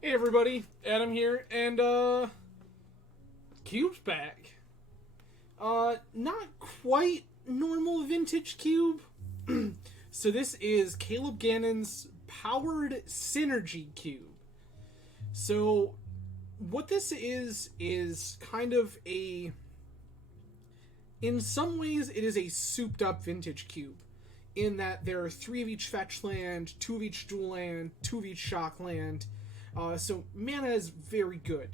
Hey everybody, Adam here, and Cube's back. Not quite normal vintage Cube. So this is Caleb Gannon's powered synergy cube. So what this is kind of a, in some ways it is a souped up vintage cube, in that there are 3 of each fetch land, 2 of each dual land, 2 of each shock land. So mana is very good.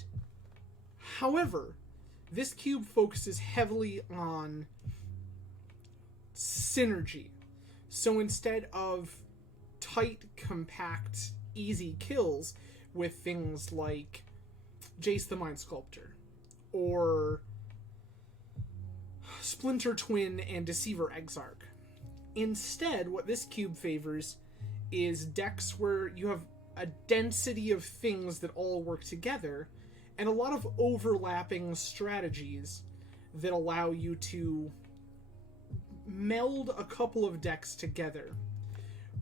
However, this cube focuses heavily on synergy. So instead of tight, compact, easy kills with things like Jace the Mind Sculptor or Splinter Twin and Deceiver Exarch, instead what this cube favors is decks where you have a density of things that all work together, and a lot of overlapping strategies that allow you to meld a couple of decks together.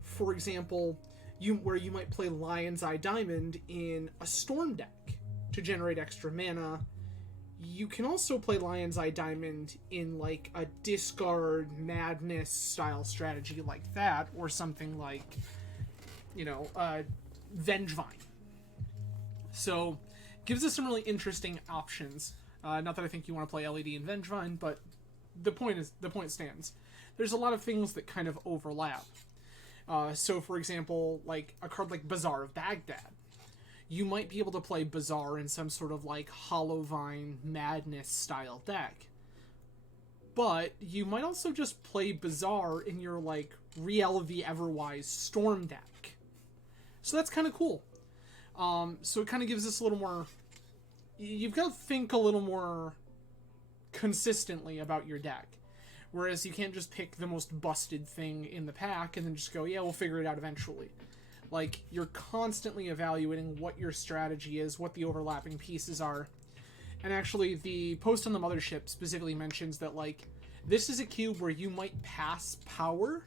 For example, where you might play Lion's Eye Diamond in a Storm deck to generate extra mana. You can also play Lion's Eye Diamond in like a discard madness style strategy like that, or something like, Vengevine. So, gives us some really interesting options. Not that I think you want to play LED and Vengevine, but the point stands. There's a lot of things that kind of overlap. So, for example, like a card like Bazaar of Baghdad. You might be able to play Bazaar in some sort of like Hollowvine Madness style deck. But you might also just play Bazaar in your like Riel the Everwise Storm deck. So that's kind of cool. So it kind of gives us a little more... You've got to think a little more consistently about your deck. Whereas you can't just pick the most busted thing in the pack and then just go, yeah, we'll figure it out eventually. Like, you're constantly evaluating what your strategy is, what the overlapping pieces are. And actually, the post on the Mothership specifically mentions that, like, this is a cube where you might pass power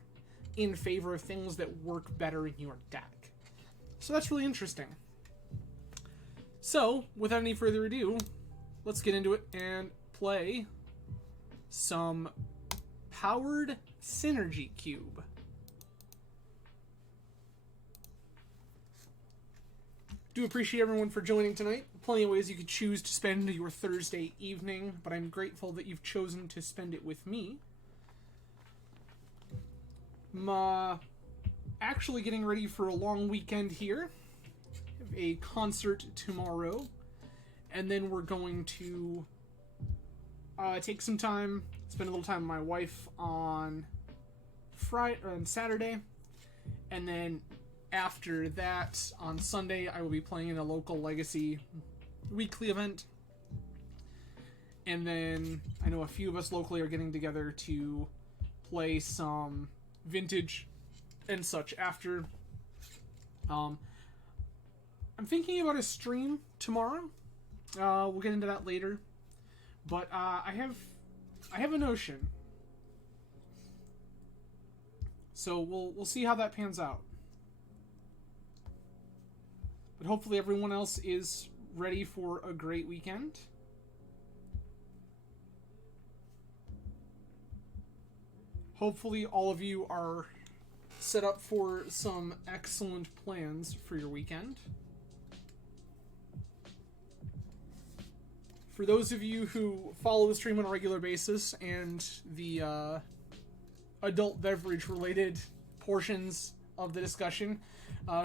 in favor of things that work better in your deck. So that's really interesting. So, without any further ado, let's get into it and play some powered synergy cube. Do appreciate everyone for joining tonight. Plenty of ways you could choose to spend your Thursday evening, but I'm grateful that you've chosen to spend it with me. I'm actually getting ready for a long weekend here. Have a concert tomorrow, and then we're going to take some time, spend a little time with my wife on Saturday, and then after that, on Sunday, I will be playing in a local Legacy weekly event. And then I know a few of us locally are getting together to play some vintage and such after. I'm thinking about a stream tomorrow. We'll get into that later. But I have a notion. So we'll see how that pans out. But hopefully everyone else is ready for a great weekend. Hopefully all of you are set up for some excellent plans for your weekend. For those of you who follow the stream on a regular basis and the adult beverage related portions of the discussion,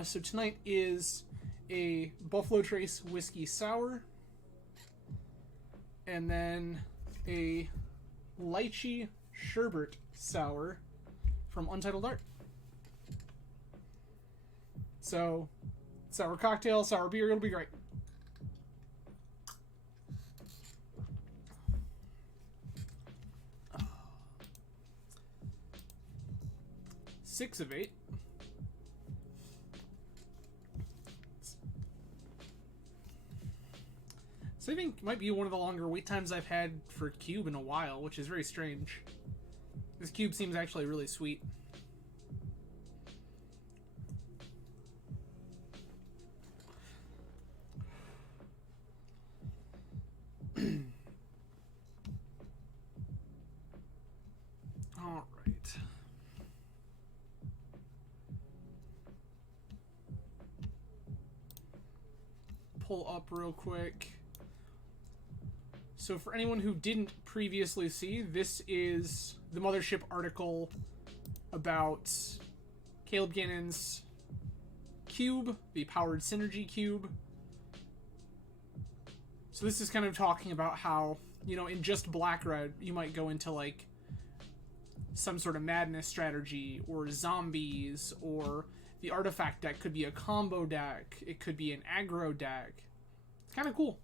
so tonight is a Buffalo Trace Whiskey Sour, and then a Lychee Sherbet Sour from Untitled Art. So, sour cocktail, sour beer, it'll be great. Six of 8. So I think it might be one of the longer wait times I've had for Cube in a while, which is very strange. This Cube seems actually really sweet. All right. Pull up real quick. So for anyone who didn't previously see, this is the Mothership article about Caleb Gannon's cube, the powered synergy cube. So this is kind of talking about how, you know, in just black-red, you might go into, like, some sort of madness strategy, or zombies, or the artifact deck could be a combo deck, it could be an aggro deck. It's kind of cool.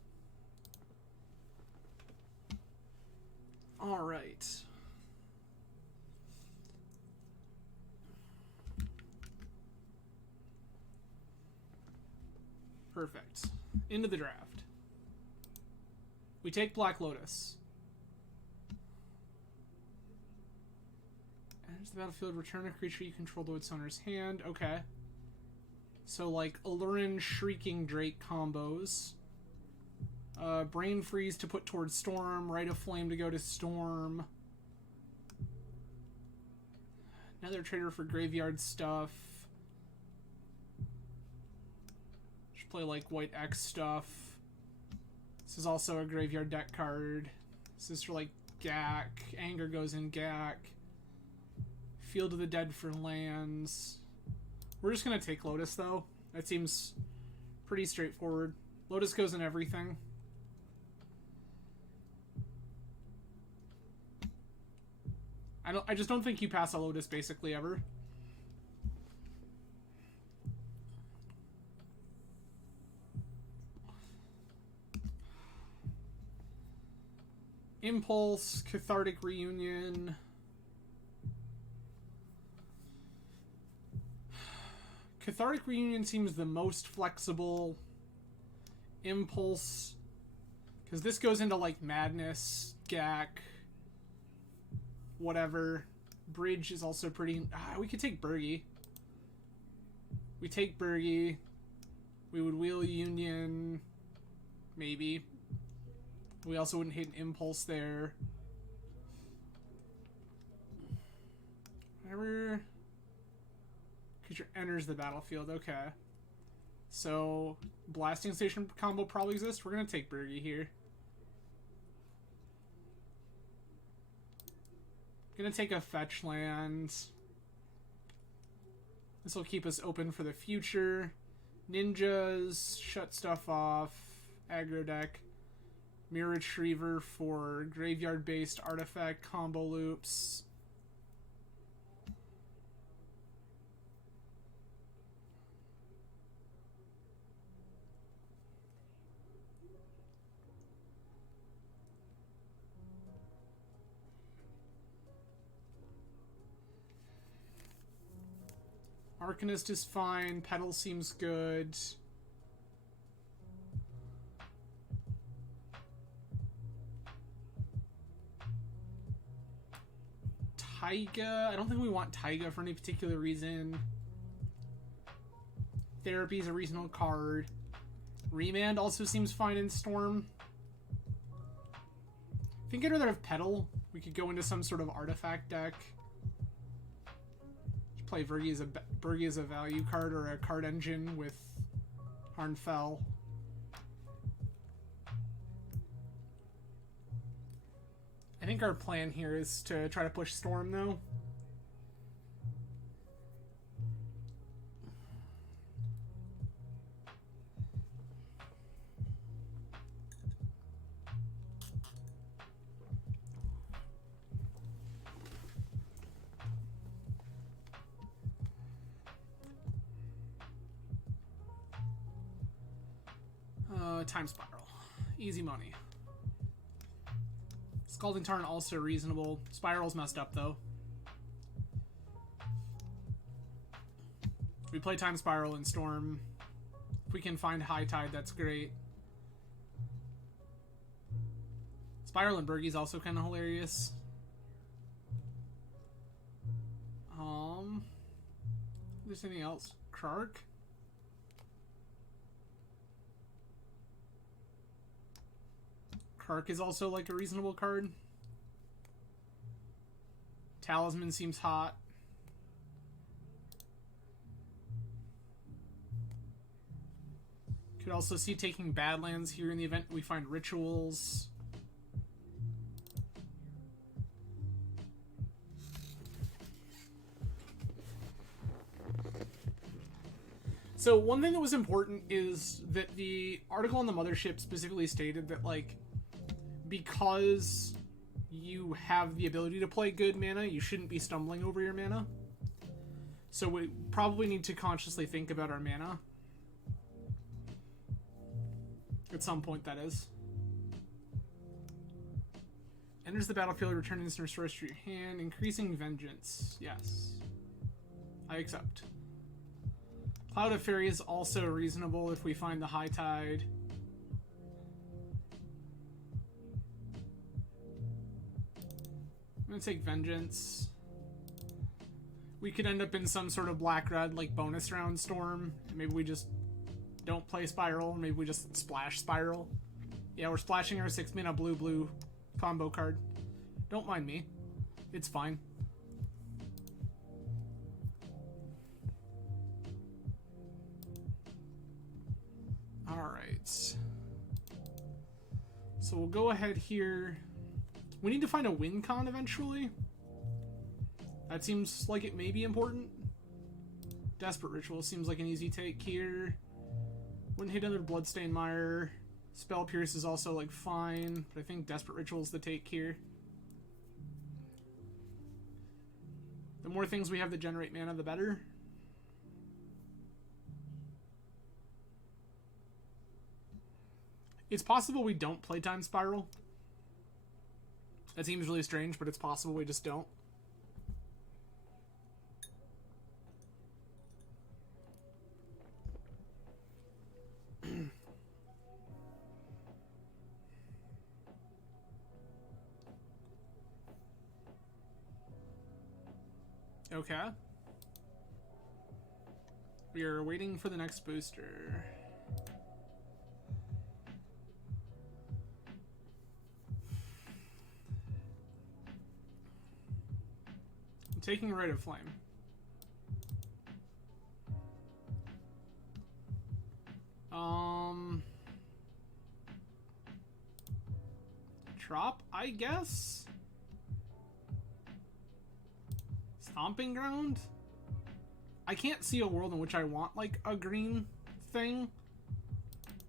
Alright. Perfect. Into the draft. We take Black Lotus. Enters the battlefield, return a creature you control to its owner's hand. Okay. So, like, Allurin, Shrieking Drake combos. Brain Freeze to put towards Storm. Rite of Flame to go to Storm. Another trader for graveyard stuff. Should play, like, White X stuff. This is also a graveyard deck card. This is for, like, Gak. Anger goes in Gak. Field of the Dead for lands. We're just going to take Lotus, though. That seems pretty straightforward. Lotus goes in everything. I just don't think you pass a Lotus basically ever. Impulse, Cathartic Reunion. Cathartic Reunion seems the most flexible. Impulse, because this goes into, like, Madness, Gak, whatever. Bridge is also pretty... we could take Burgi. We take Burgi. We would wheel Union. Maybe. We also wouldn't hit an Impulse there. Whatever. Creature enters the battlefield. Okay. So, Blasting Station combo probably exists. We're going to take Burgi here. Gonna take a fetch land. This will keep us open for the future. Ninjas, shut stuff off. Aggro deck. Mirror Retriever for graveyard-based artifact combo loops. Arcanist is fine. Petal seems good. Taiga. I don't think we want Taiga for any particular reason. Therapy is a reasonable card. Remand also seems fine in Storm. I think I'd rather have Petal. We could go into some sort of artifact deck. Play Burgi as a value card or a card engine with Harnfell. I think our plan here is to try to push Storm, though. Time Spiral. Easy money. Scalding Tarn also reasonable. Spiral's messed up, though. We play Time Spiral and Storm. If we can find High Tide, that's great. Spiral and Burgi's also kind of hilarious. There's anything else? Krark? Hark is also like a reasonable card. Talisman seems hot. Could also see taking Badlands here in the event we find rituals. So one thing that was important is that the article on the Mothership specifically stated that, like, because you have the ability to play good mana, you shouldn't be stumbling over your mana. So we probably need to consciously think about our mana. At some point, that is. Enters the battlefield, return instant restores to your hand, increasing vengeance. Yes. I accept. Cloud of Fairy is also reasonable if we find the High Tide. I'm gonna take Vengeance. We could end up in some sort of black-red, like, bonus round storm. Maybe we just don't play Spiral. Maybe we just splash Spiral. Yeah, we're splashing our 6-mana blue-blue combo card. Don't mind me. It's fine. Alright. So we'll go ahead here. We need to find a win con eventually. That seems like it may be important. Desperate Ritual seems like an easy take here. Wouldn't hit another Bloodstained Mire. Spell Pierce is also, like, fine, but I think Desperate Ritual is the take here. The more things we have that generate mana, the better. It's possible we don't play Time Spiral. That seems really strange, but it's possible we just don't. Okay. We are waiting for the next booster. I'm taking Rite of Flame. Drop, I guess? Stomping Ground? I can't see a world in which I want, like, a green thing.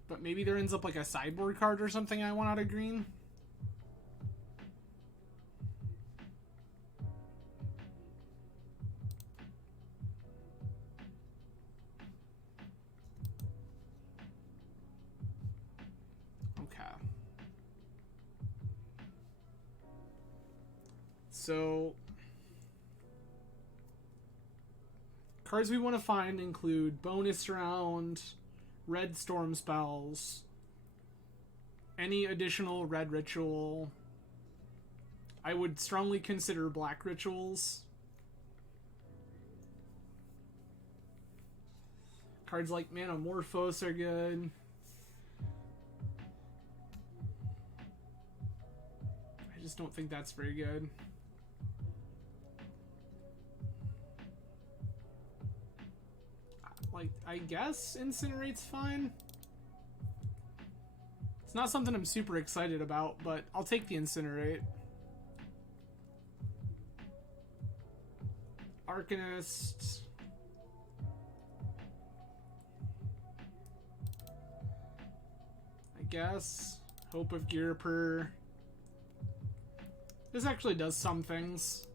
But maybe there ends up, like, a sideboard card or something I want out of green. So, cards we want to find include bonus round, red storm spells, any additional red ritual. I would strongly consider black rituals. Cards like Manamorphose are good. I just don't think that's very good. Like, I guess Incinerate's fine. It's not something I'm super excited about, but I'll take the Incinerate. Arcanist. I guess. Hope of Girper. This actually does some things.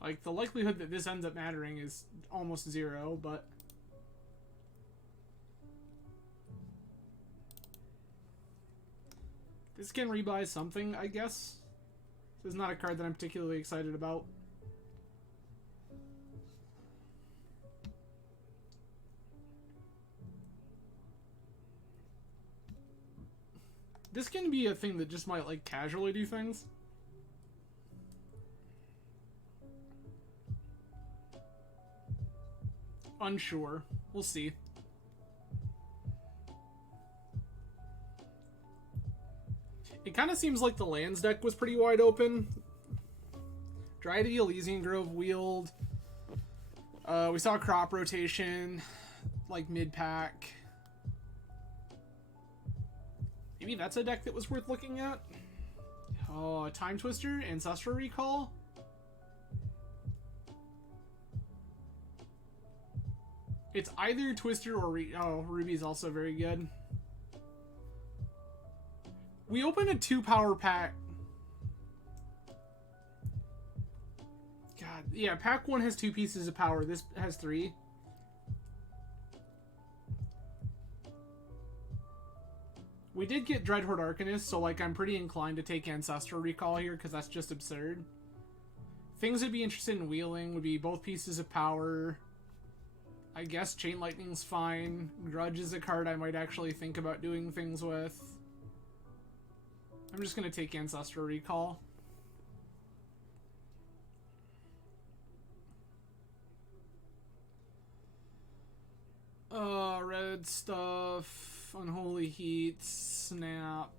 Like, the likelihood that this ends up mattering is almost zero, but... this can rebuy something, I guess. This is not a card that I'm particularly excited about. This can be a thing that just might, like, casually do things. Unsure. We'll see. It kind of seems like the lands deck was pretty wide open. Dryad of the Elysian Grove wheeled. We saw crop rotation, like mid-pack. Maybe that's a deck that was worth looking at. Oh, Time Twister, Ancestral Recall. It's either Twister or Ruby's also very good. We opened a 2-power pack. God, yeah, pack 1 has 2 pieces of power. This has 3. We did get Dreadhorde Arcanist, so like I'm pretty inclined to take Ancestral Recall here because that's just absurd. Things I'd be interested in wheeling would be both pieces of power. I guess Chain Lightning's fine. Grudge is a card I might actually think about doing things with. I'm just going to take Ancestral Recall. Red stuff, Unholy Heat, Snap.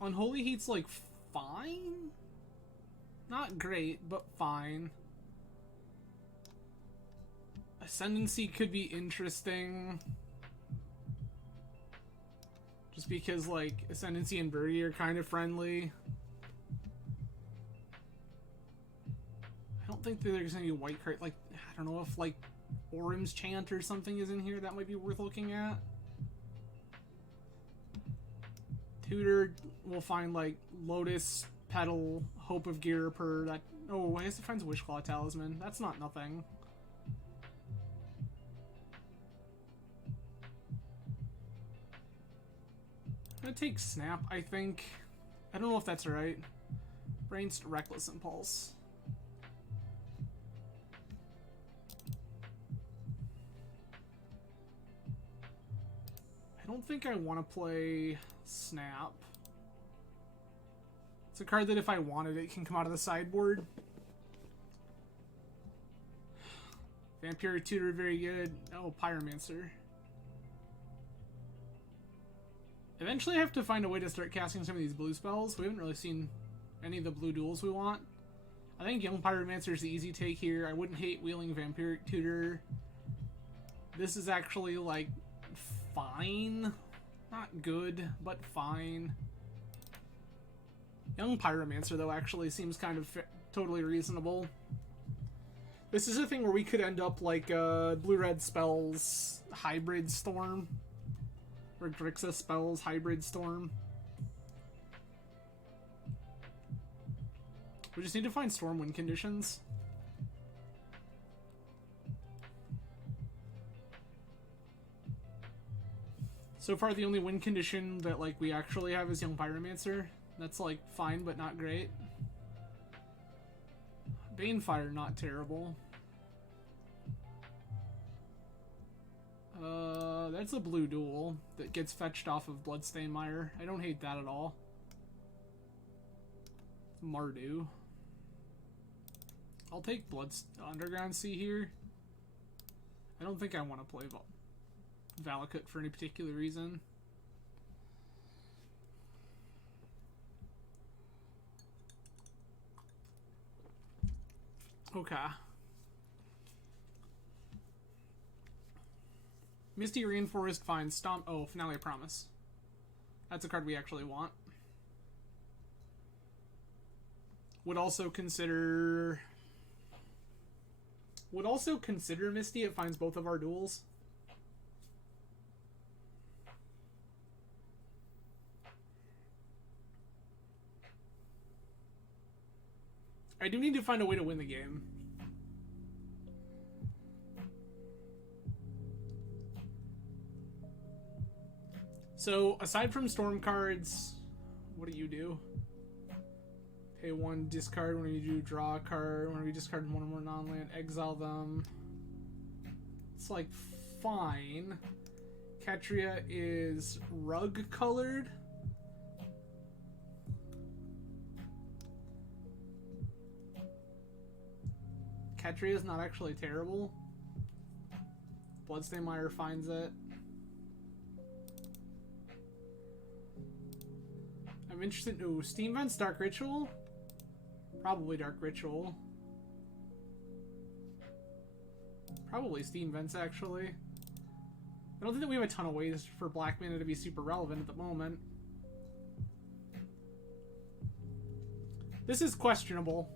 Unholy Heat's like fine? Not great, but fine. Ascendancy could be interesting. Just because, like, Ascendancy and Birdie are kind of friendly. I don't think that there's gonna be a white card. Like, I don't know if, like, Orim's Chant or something is in here. That might be worth looking at. Tutor, we'll find, like, Lotus, Petal, Hope of Girapur. That. Oh, I guess it finds Wishclaw Talisman. That's not nothing. I'm gonna take Snap, I think. I don't know if that's right. Reckless Impulse. I don't think I want to play Snap. It's a card that if I wanted it can come out of the sideboard. Vampire Tutor, very good. Oh, Pyromancer. Eventually I have to find a way to start casting some of these blue spells. We haven't really seen any of the blue duels we want. I think Young Pyromancer is the easy take here. I wouldn't hate wheeling Vampiric Tutor. This is actually, like, fine. Not good, but fine. Young Pyromancer, though, actually seems kind of totally reasonable. This is a thing where we could end up like Blue-Red Spells Hybrid Storm. Or Grixis Spells Hybrid Storm. We just need to find Storm win conditions. So far, the only win condition that like we actually have is Young Pyromancer. That's like fine, but not great. Banefire, not terrible. That's a blue duel that gets fetched off of Bloodstained Mire. I don't hate that at all. Mardu. I'll take Underground Sea here. I don't think I want to play Valakut for any particular reason. Okay. Misty Rainforest finds Stomp. Oh, Finale of Promise. That's a card we actually want. Would also consider Misty. It finds both of our duels. I do need to find a way to win the game. So, aside from Storm cards, what do you do? Pay 1, discard. When you do, draw a card. When we discard 1 or more non-land, exile them. It's like fine. Catria is rug colored. Catria is not actually terrible. Bloodstain Mire finds it. I'm interested. Ooh, Steam Vents, Dark Ritual? Probably Dark Ritual. Probably Steam Vents, actually. I don't think that we have a ton of ways for black mana to be super relevant at the moment. This is questionable.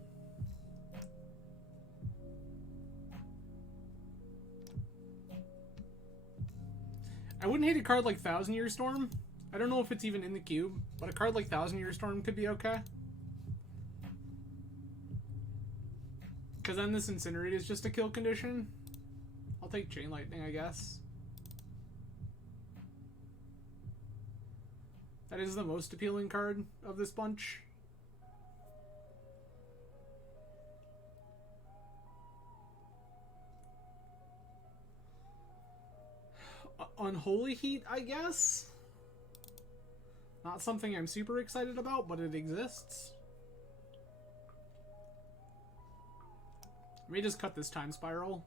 I wouldn't hate a card like Thousand Year Storm. I don't know if it's even in the cube, but a card like Thousand Year Storm could be okay. Because then this Incinerate is just a kill condition. I'll take Chain Lightning, I guess. That is the most appealing card of this bunch. Unholy Heat, I guess? Not something I'm super excited about, but it exists. Let me just cut this Time Spiral.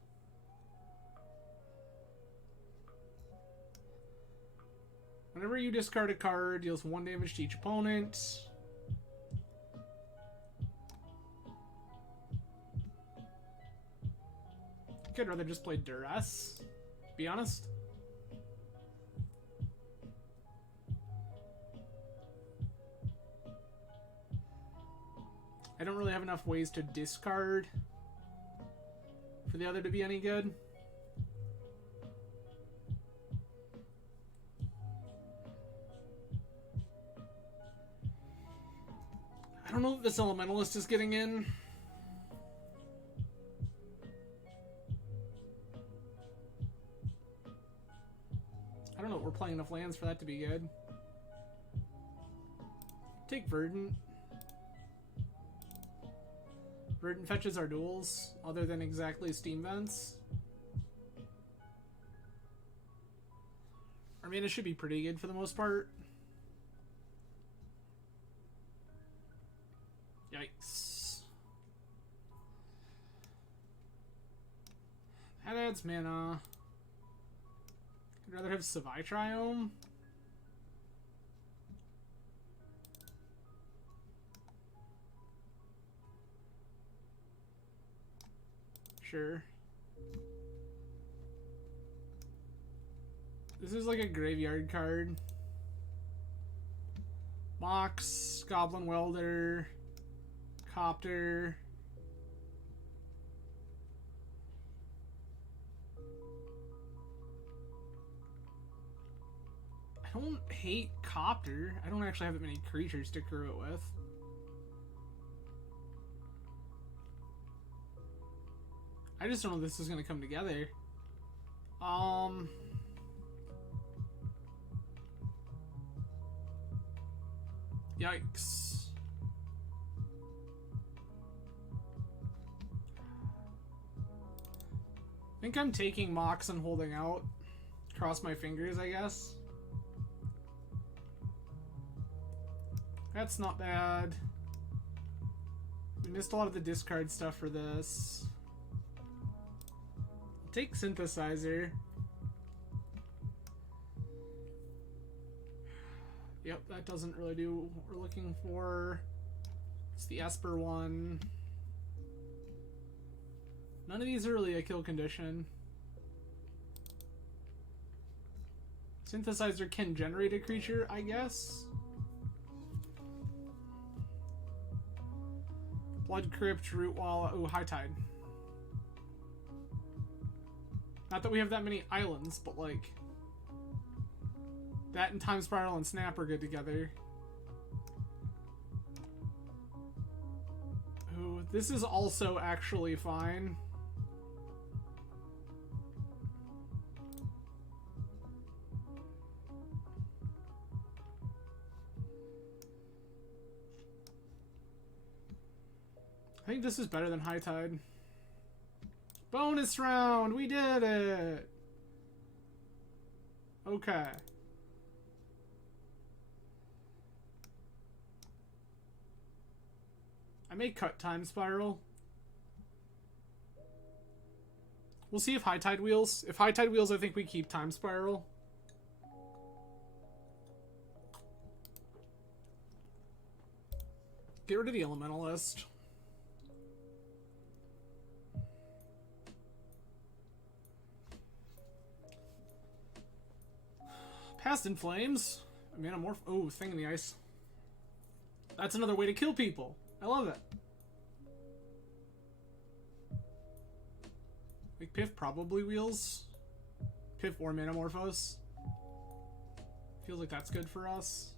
Whenever you discard a card, deals 1 damage to each opponent. I could rather just play Duress, to be honest. I don't really have enough ways to discard for the other to be any good. I don't know if this Elementalist is getting in. I don't know if we're playing enough lands for that to be good. Take Verdant. Verdant fetches our duels, other than exactly Steam Vents. Our mana should be pretty good for the most part. Yikes. That adds mana. I'd rather have Savai Triome. Sure. This is like a graveyard card. Mox, Goblin Welder, Copter. I don't hate Copter. I don't actually have that many creatures to crew it with. I just don't know if this is going to come together. Yikes. I think I'm taking Mox and holding out. Cross my fingers, I guess. That's not bad. We missed a lot of the discard stuff for this. Take Synthesizer. Yep, that doesn't really do what we're looking for. It's the Esper one. None of these are really a kill condition. Synthesizer can generate a creature, I guess. Blood Crypt, Root Wall, oh, High Tide. Not that we have that many islands, but like... that and Time Spiral and Snap are good together. Ooh, this is also actually fine. I think this is better than High Tide. Bonus round! We did it! Okay. I may cut Time Spiral. We'll see if High Tide wheels. If High Tide wheels, I think we keep Time Spiral. Get rid of the Elementalist. Past in Flames. Manamorph. Oh, Thing in the Ice. That's another way to kill people. I love it. Like Piff probably wheels. Piff or Manamorphose. Feels like that's good for us.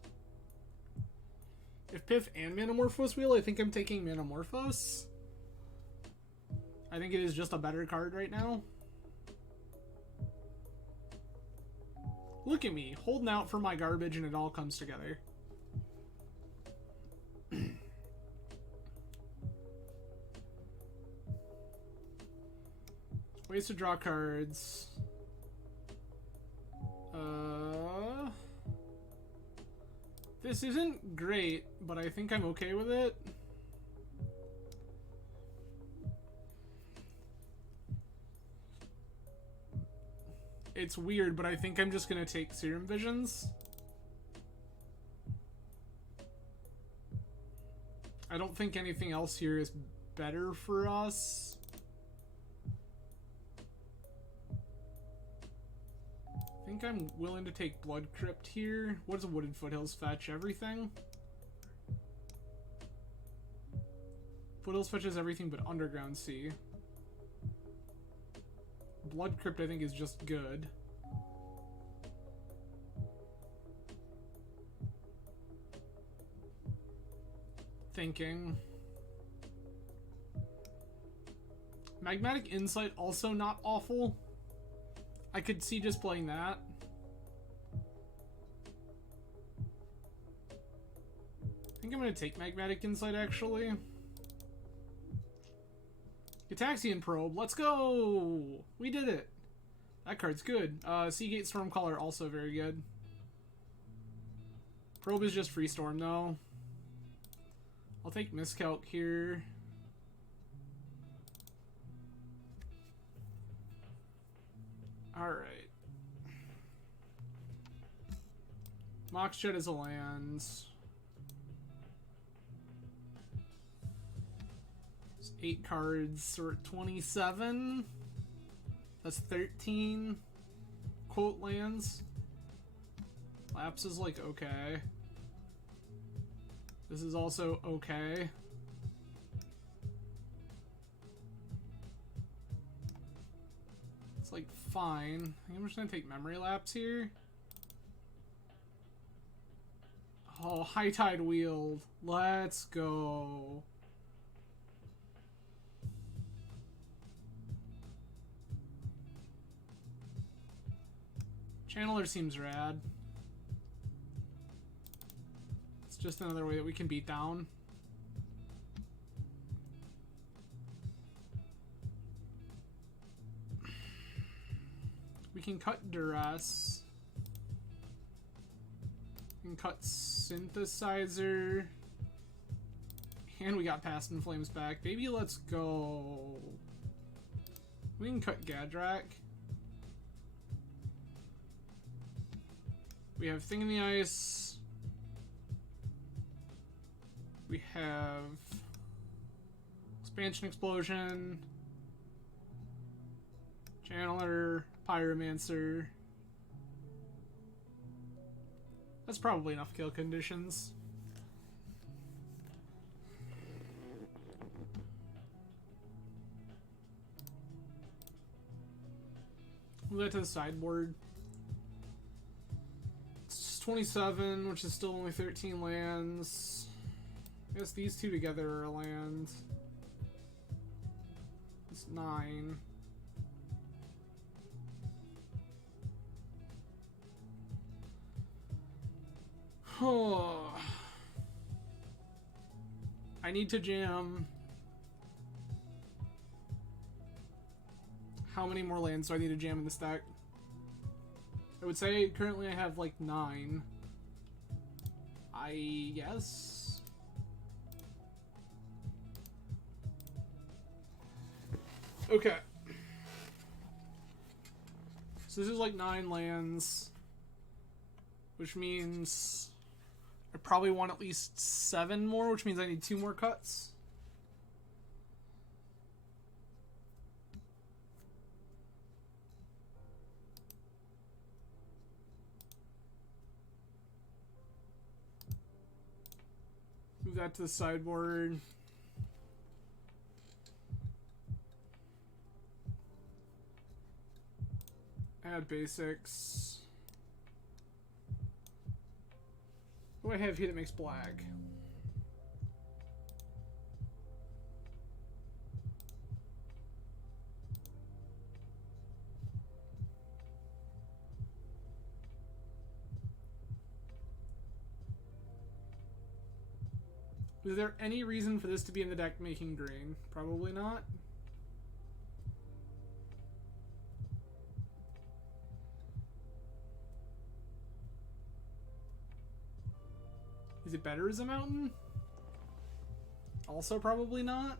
If Piff and Manamorphose wheel, I think I'm taking Manamorphose. I think it is just a better card right now. Look at me, holding out for my garbage and it all comes together. Ways to draw cards. This isn't great, but I think I'm okay with it. It's weird, but I think I'm just gonna take Serum Visions. I don't think anything else here is better for us. I think I'm willing to take Blood Crypt here. What does a Wooded Foothills fetch? Everything? Foothills fetches everything but Underground Sea. Blood Crypt, I think, is just good. Thinking. Magmatic Insight, also not awful. I could see just playing that. I think I'm going to take Magmatic Insight, actually. Gitaxian Probe, let's go! We did it! That card's good. Seagate Stormcaller, also very good. Probe is just free storm, though. I'll take Miscalc here. Alright. Mox Jet is a land. There's 8 cards, so we're at 27. That's 13 quote lands. Lapse is like okay. This is also okay. It's like fine. I think I'm just gonna take Memory Lapse here. Oh, High Tide Wield. Let's go. Channeler seems rad. It's just another way that we can beat down. We can cut Duress. We can cut Synthesizer. And we got Past in Flames back. Baby, let's go. We can cut Gadrak. We have Thing in the Ice. We have Expansion Explosion. Channeler. Pyromancer. That's probably enough kill conditions. Move that to the sideboard. It's 27, which is still only 13 lands. I guess these two together are a land. It's 9. Oh. I need to jam. How many more lands do I need to jam in this deck? I would say currently I have like 9. I guess. Okay. So this is like 9 lands, which means I probably want at least 7 more, which means I need 2 more cuts. Move that to the sideboard. Add basics. What do I have here that makes black? Is there any reason for this to be in the deck making green? Probably not. Is it better as a mountain? Also probably not.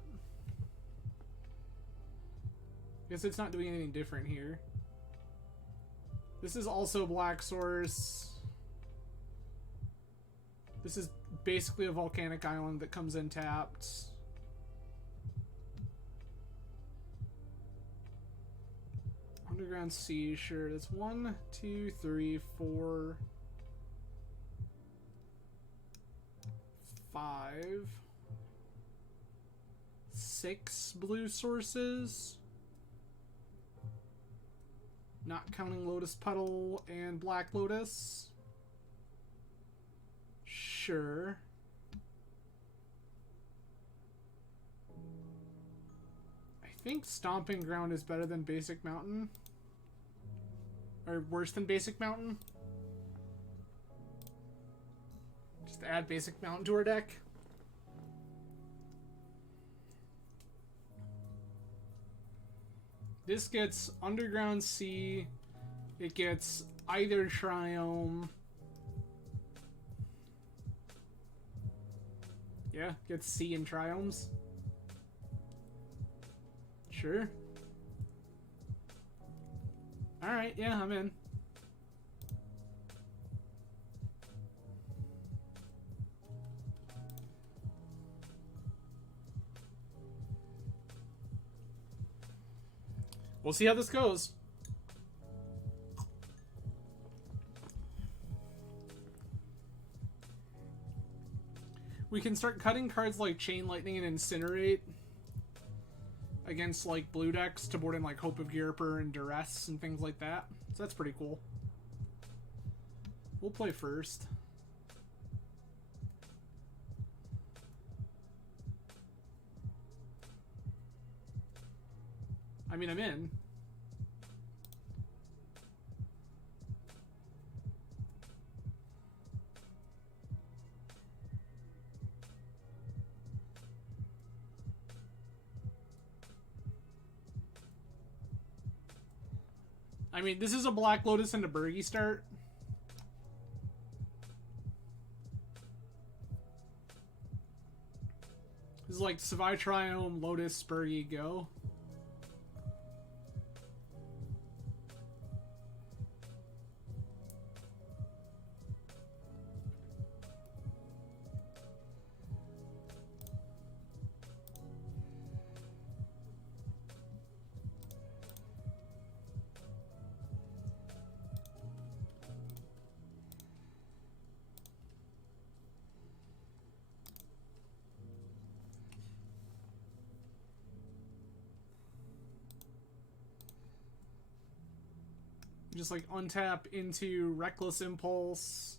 Guess it's not doing anything different here. This is also black source. This is basically a volcanic island that comes in tapped. Underground sea, sure. That's 1, 2, 3, 4, 5, 6 blue sources. Not counting Lotus Petal and Black Lotus. Sure. I think Stomping Ground is better than Basic Mountain. Or worse than Basic Mountain. Just add Basic Mountain to our deck. This gets Underground Sea. It gets either Triome. Yeah, gets Sea and Triomes. Sure. Alright, yeah, I'm in. We'll see how this goes. We can start cutting cards like Chain Lightning and Incinerate against like blue decks to board in like Hope of Gyruper and Duress and things like that. So that's pretty cool. We'll play first. I mean, I'm in. I mean, this is a Black Lotus and a Burgi start. This is like Savai Triome, Lotus, Burgi, go. Just like untap into Reckless Impulse.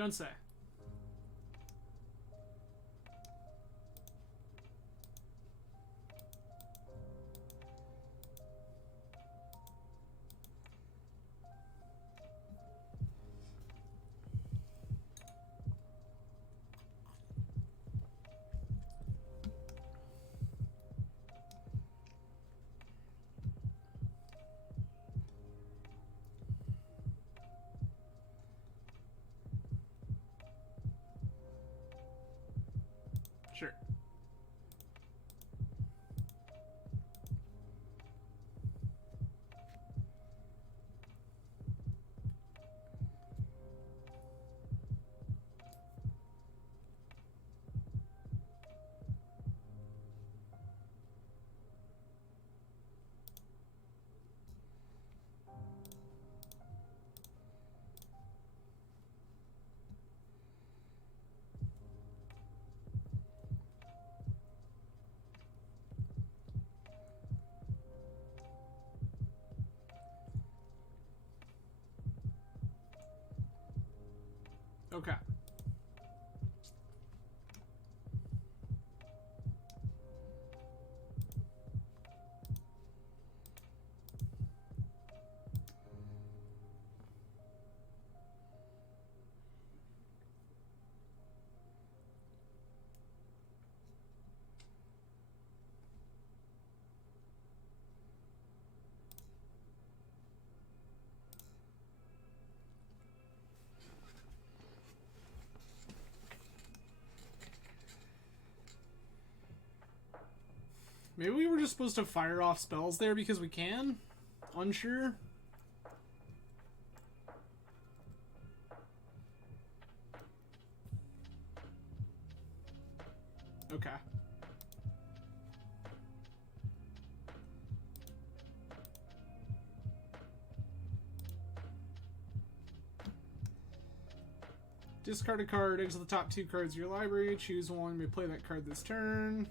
don't say. Sure. Okay. Maybe we were just supposed to fire off spells there because we can? Unsure. Okay. Discard a card, exile the top 2 cards of your library, choose one, may play that card this turn.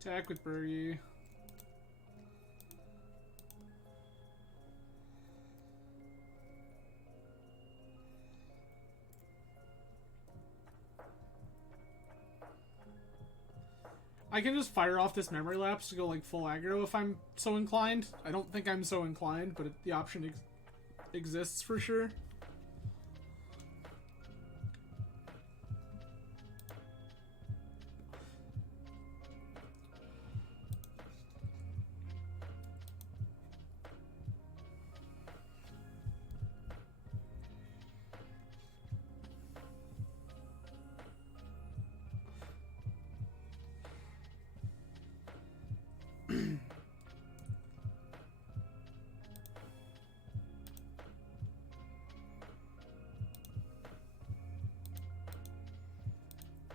Attack with Burgie. I can just fire off this memory lapse to go like full aggro if I'm so inclined. I don't think I'm so inclined, but the option exists for sure.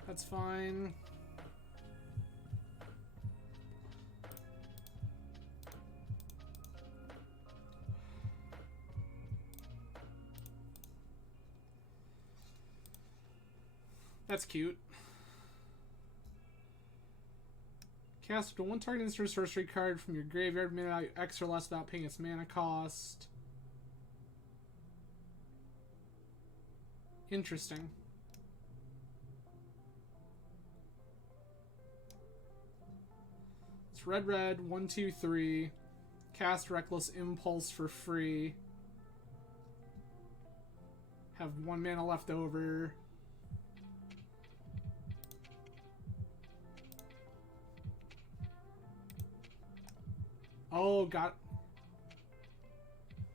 That's fine. That's cute. Cast a 1 target instant sorcery card from your graveyard, mana value X or less without paying its mana cost. Interesting. It's red, 1, 2, 3. Cast Reckless Impulse for free. Have 1 mana left over. Oh, got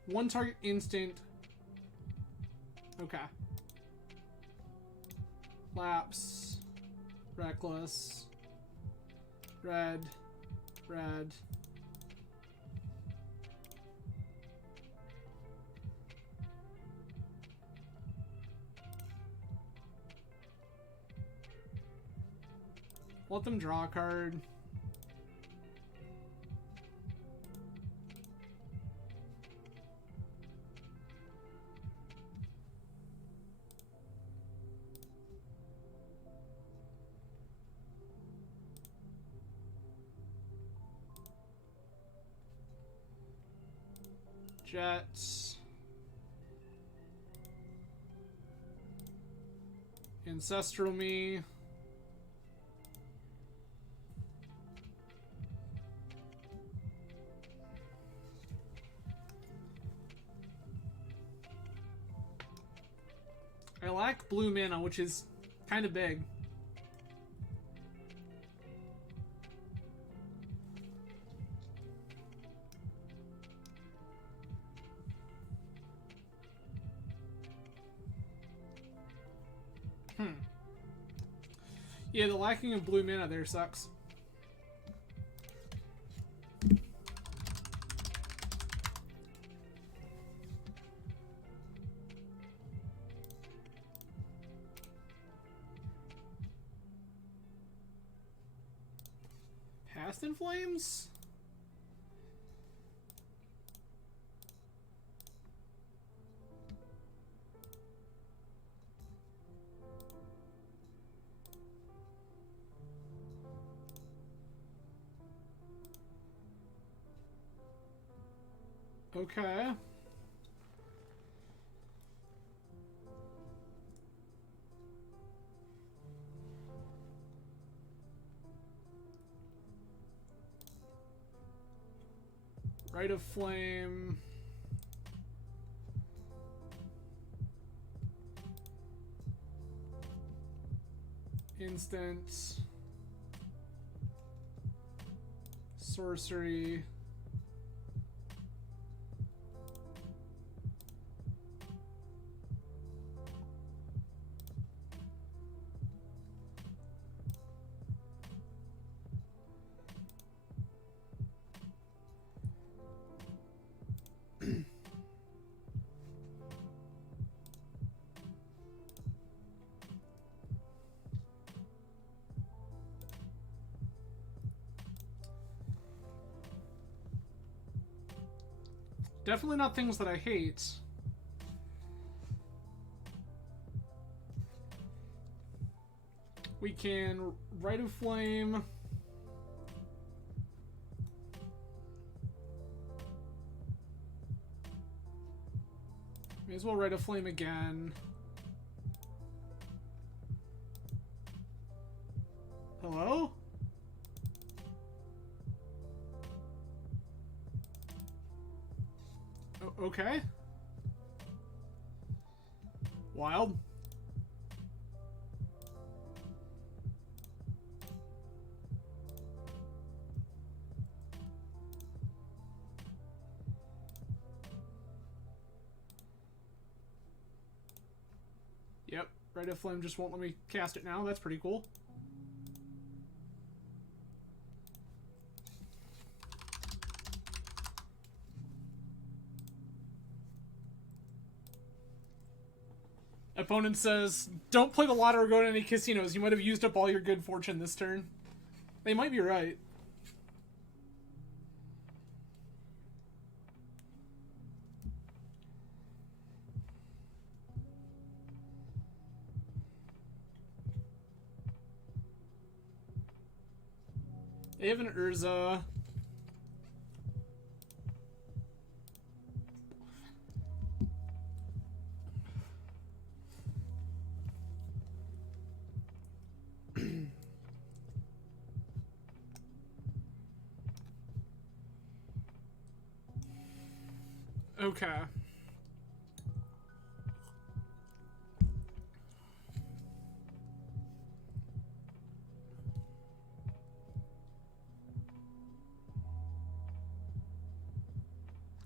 1 target instant. Okay. Lapse. Reckless. Red. Let them draw a card. Jets. Ancestral Me. I lack blue mana, which is kind of big. Yeah, the lacking of blue mana there sucks. Past in Flames? Okay. Rite of Flame. Instant. Sorcery. Definitely not things that I hate. We can Rite of Flame. May as well Rite of Flame again. Hello? Okay. Wild. Yep, Rite of Flame just won't let me cast it now. That's pretty cool. Opponent says, don't play the lotto or go to any casinos. You might have used up all your good fortune this turn. They might be right. They have an Urza. Okay.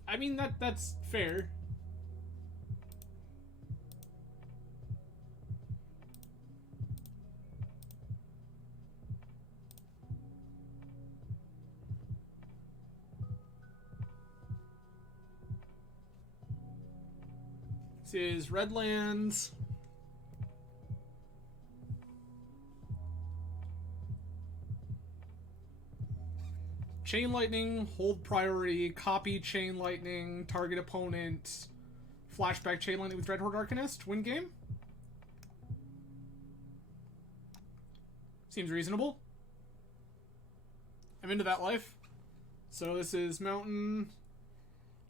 I mean, that's fair. This is Redlands. . . . . . . . . . . . . . . . . . . . . . . . . . . . . . . . . . . . . . . . . . . . . . . . . . . . . . . . . . Chain Lightning, hold priority, copy Chain Lightning, target opponent, flashback Chain Lightning with Dreadhorde Arcanist, win game? Seems reasonable. I'm into that life. So this is Mountain,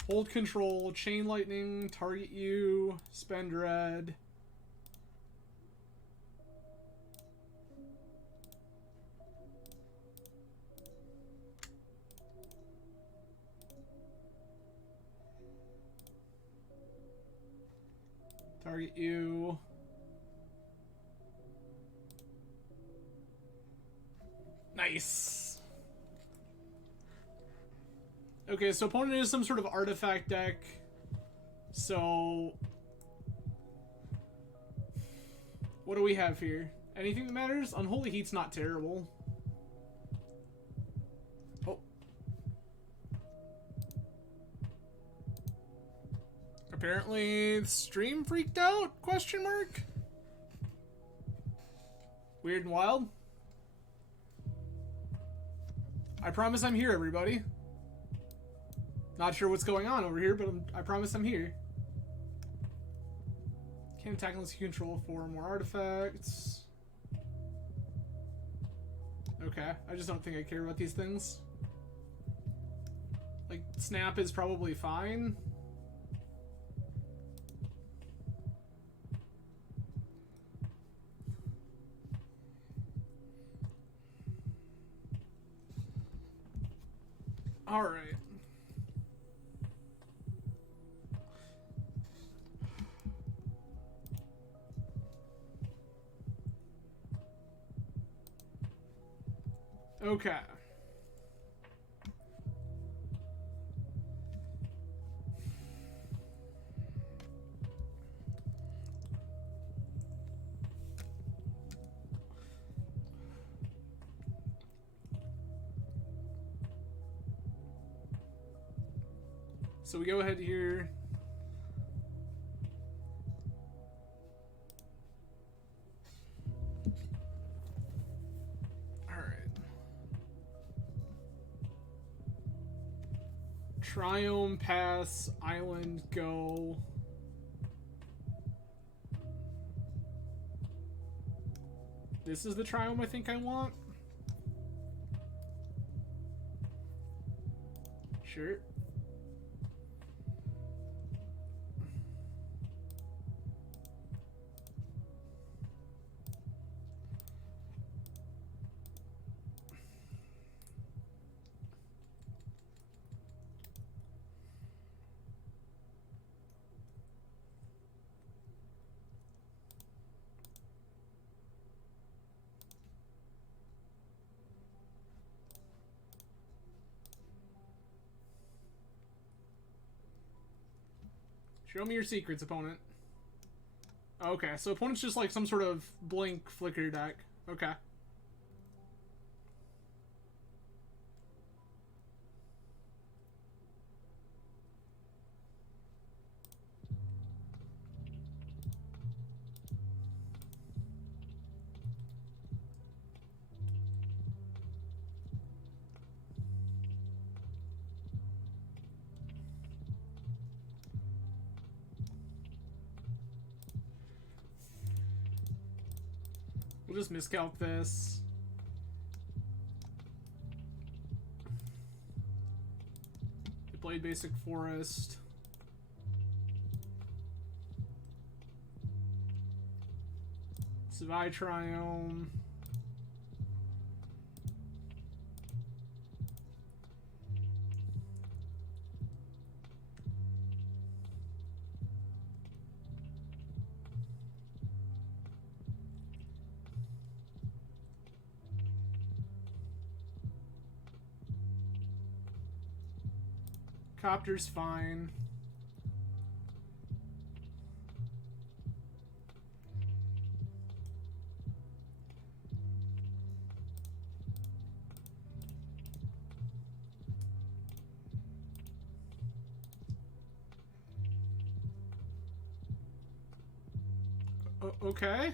hold control, Chain Lightning, target you, spend red. Target you. Nice. Okay, so opponent is some sort of artifact deck. So what do we have here? Anything that matters? Unholy Heat's not terrible. Oh. Apparently the stream freaked out? Question mark? Weird and wild. I promise I'm here, everybody. Not sure what's going on over here, but I promise I'm here. Can't attack unless you control 4 more artifacts. Okay, I just don't think I care about these things. Like, snap is probably fine. Alright. Okay. So we go ahead here. Triome, pass, island, go. This is the Triome I think I want. Sure. Show me your secrets, opponent. Okay, so opponent's just like some sort of blink flicker deck. Okay. We'll just miscalc this. They played basic forest. Savai Triome. Copter's fine. Okay.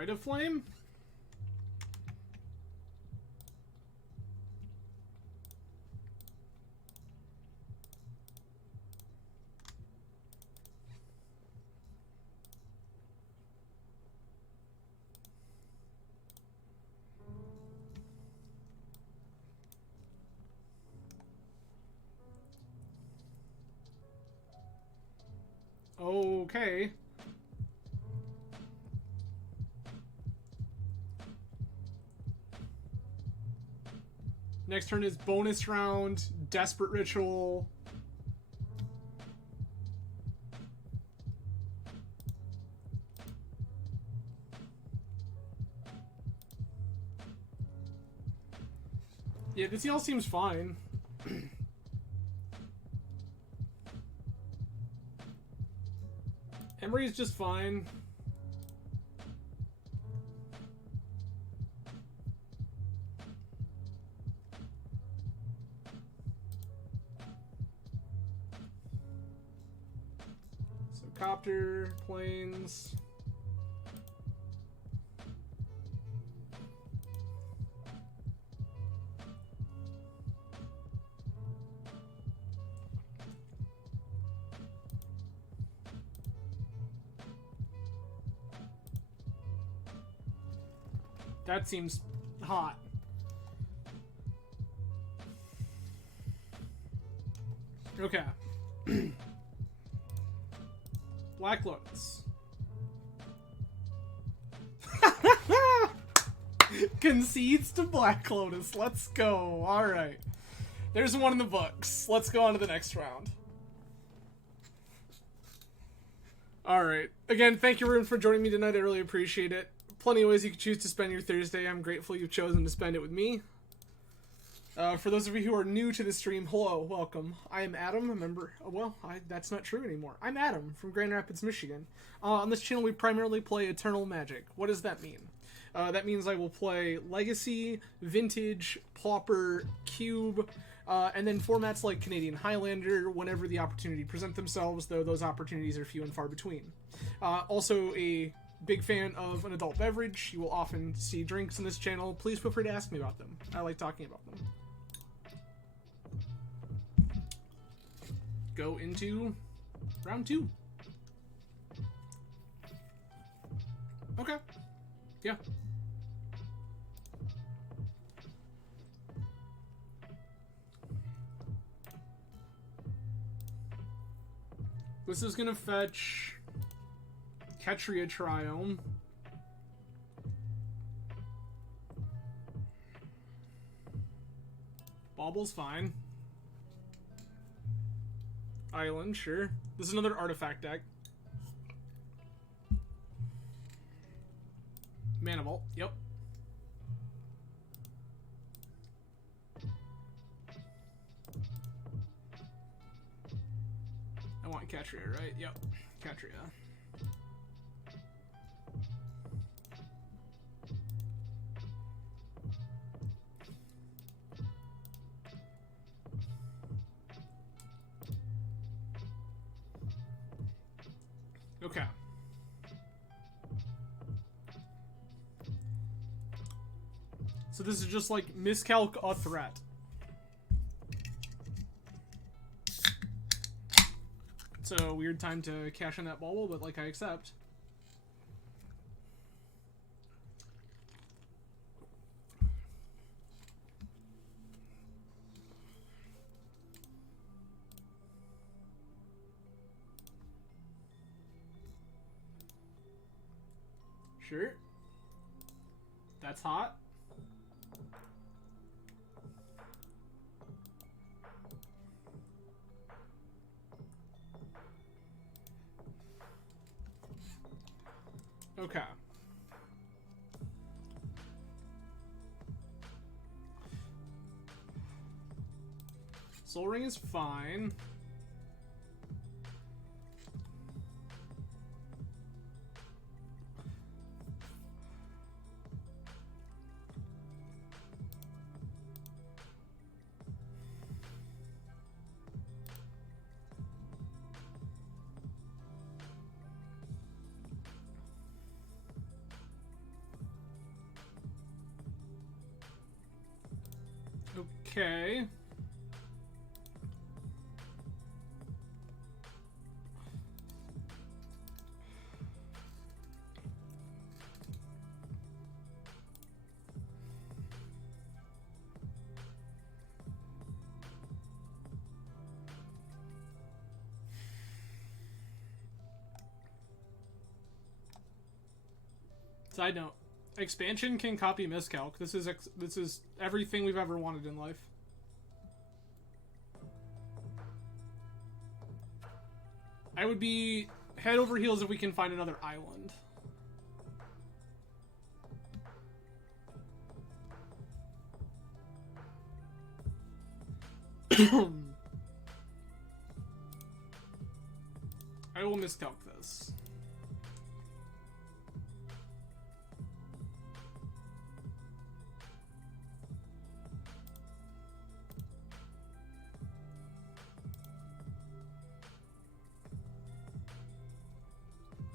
Rite of Flame? Okay. Next turn is bonus round, Desperate Ritual. Yeah, this all seems fine. Emery's just fine. So Copter, Planes. That seems hot. Okay. Black Lotus. Concedes to Black Lotus. Let's go. Alright. There's one in the books. Let's go on to the next round. Alright. Again, thank you, everyone, for joining me tonight. I really appreciate it. Plenty of ways you can choose to spend your Thursday. I'm grateful you've chosen to spend it with me. For those of you who are new to the stream, hello, welcome. I am Adam, a member... Well, that's not true anymore. I'm Adam from Grand Rapids, Michigan. On this channel, we primarily play Eternal Magic. What does that mean? That means I will play Legacy, Vintage, Pauper, Cube, and then formats like Canadian Highlander whenever the opportunity present themselves, though those opportunities are few and far between. Also a big fan of an adult beverage. You will often see drinks in this channel. Please feel free to ask me about them. I like talking about them. Go into round 2. Okay. Yeah. This is gonna fetch Ketria Triome. Bauble's fine. Island, sure. This is another artifact deck. Mana Vault, yep. I want Ketria, right? Yep, Ketria. Okay. So this is just like miscalc a threat. It's a weird time to cash in that bauble, but like I accept. Sure. That's hot. Okay. Soul Ring is fine. Okay. Side note, expansion can copy miscalc. This is everything we've ever wanted in life. I would be head over heels if we can find another island. I will miscalc this.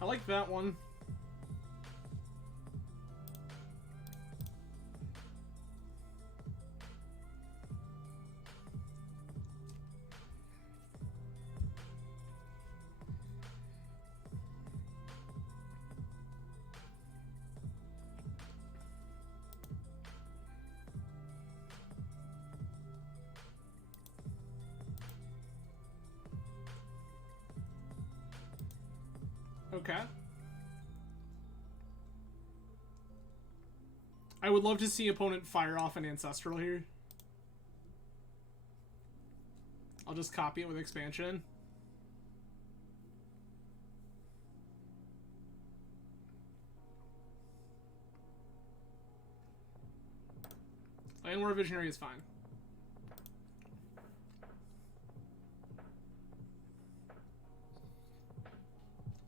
I like that one. Okay. I would love to see opponent fire off an Ancestral here. I'll just copy it with expansion. Land War Visionary is fine.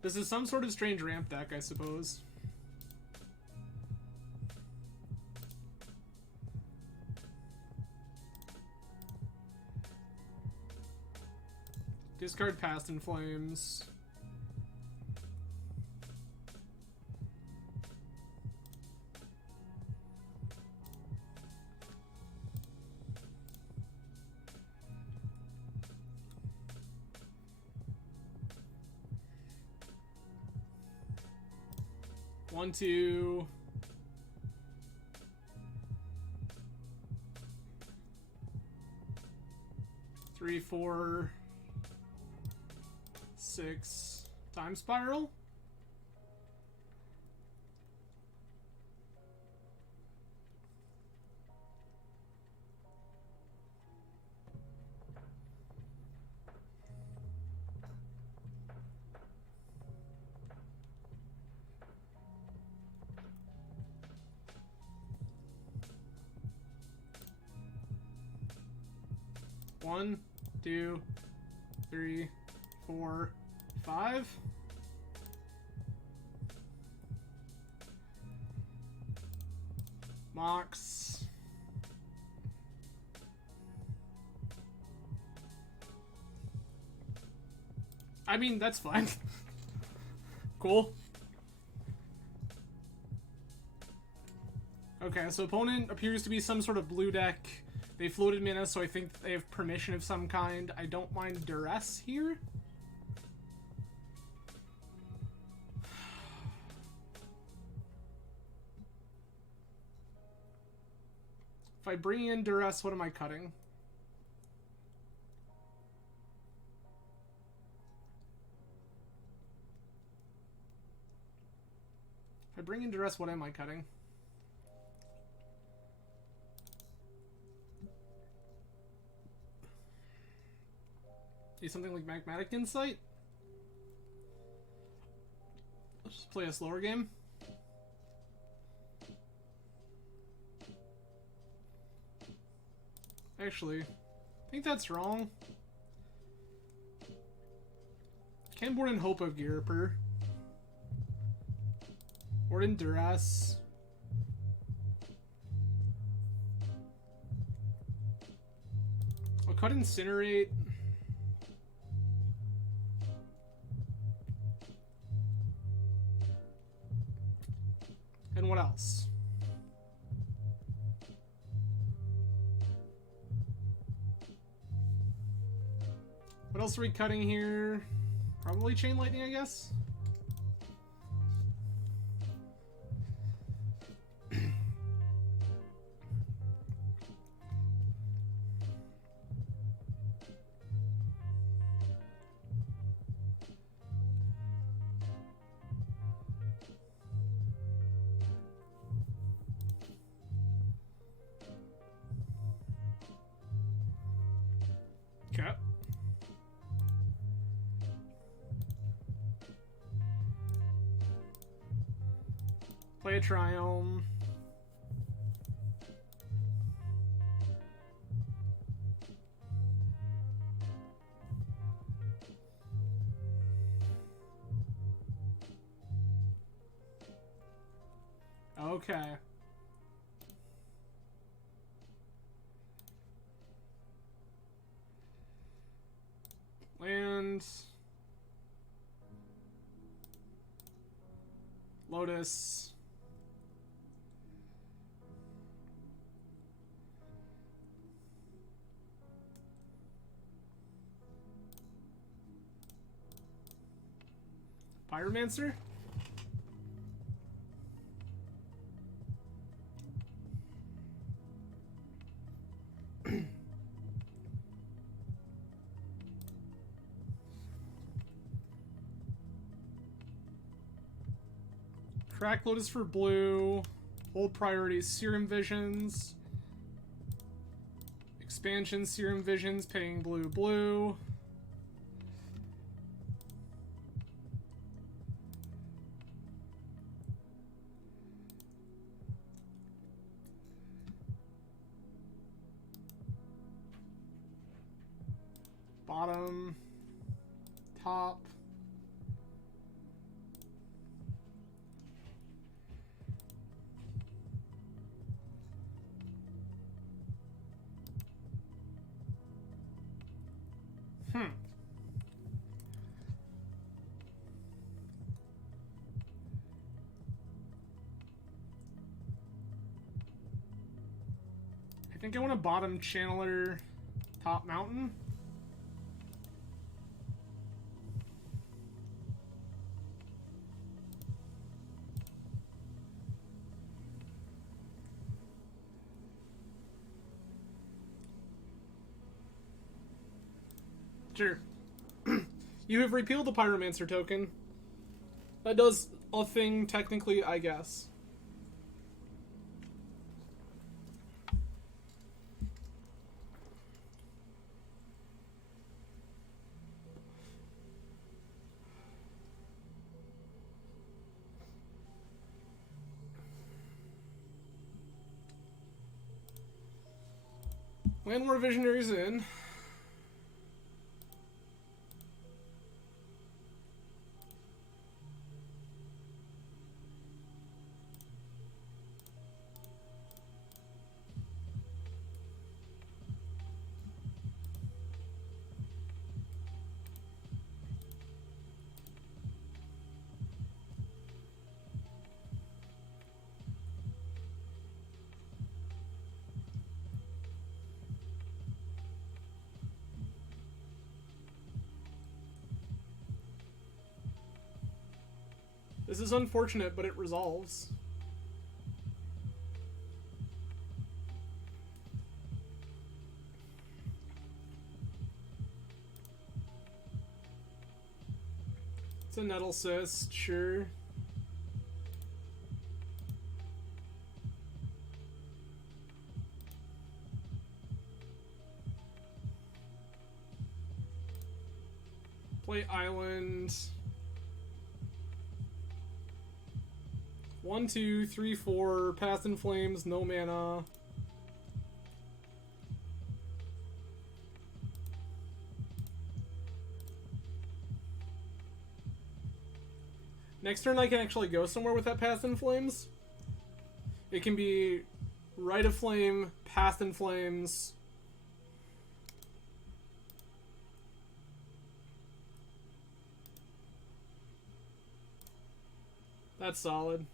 This is some sort of strange ramp deck, I suppose. Discard Past in Flames. One, two. Three, four. 6. Time Spiral. One, two, three, 4, 5. Mox. I mean, that's fine. Cool. Okay, so opponent appears to be some sort of blue deck. They floated mana, so I think they have permission of some kind. I don't mind Duress here. If I bring in Duress, what am I cutting? If I bring in Duress, what am I cutting? Do something like Magmatic Insight? Let's just play a slower game. Actually, I think that's wrong. Can board in Hope of Gyriper. Board in Duress. I'll cut Incinerate. And what else? else are we cutting here? Probably Chain Lightning, I guess. Okay. Play a Triumph. Okay. Land. Lotus. Pyromancer? Crack Lotus for blue. Hold priorities, Serum Visions. Expansion, Serum Visions, paying blue, blue. Bottom. Top. I think I want a bottom Channeler, top Mountain. Sure. You have repealed the Pyromancer token. That does a thing, technically, I guess. Landlord Visionaries in. This is unfortunate, but it resolves. It's a Nettle Cyst, sure. Play Island. 1, 2, 3, 4. Path in Flames, no mana. Next turn I can actually go somewhere with that Path in Flames. It can be Rite of Flame, Path in Flames. That's solid.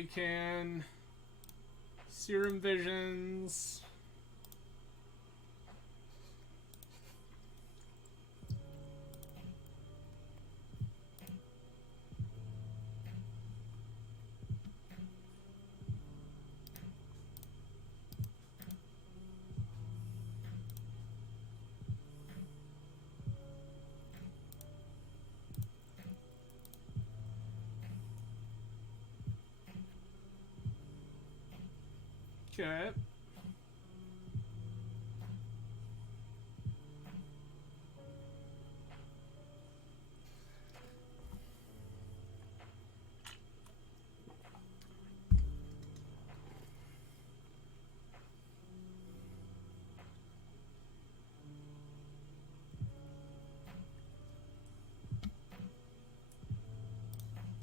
we can Serum Visions. Okay.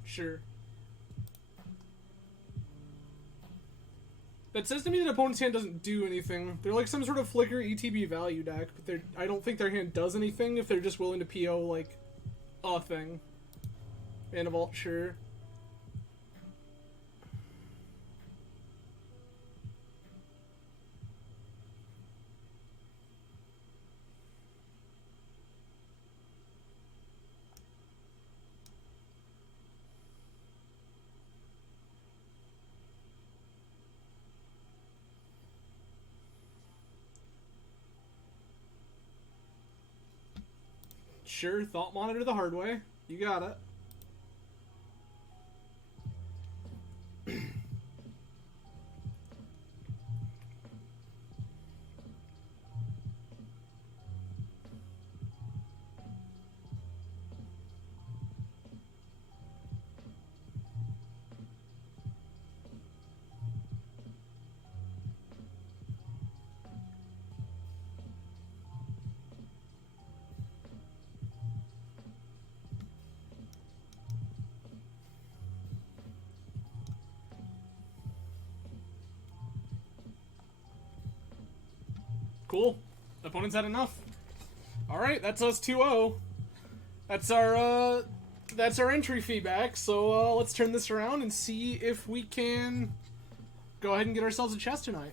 Sure. That says to me that opponent's hand doesn't do anything. They're like some sort of flicker ETB value deck, but I don't think their hand does anything if they're just willing to PO like a thing. And a vault, sure. Sure, Thought Monitor the hard way. You got it. Cool. Opponent's had enough. Alright, that's us 2-0. That's our entry feedback, so let's turn this around and see if we can go ahead and get ourselves a chest tonight.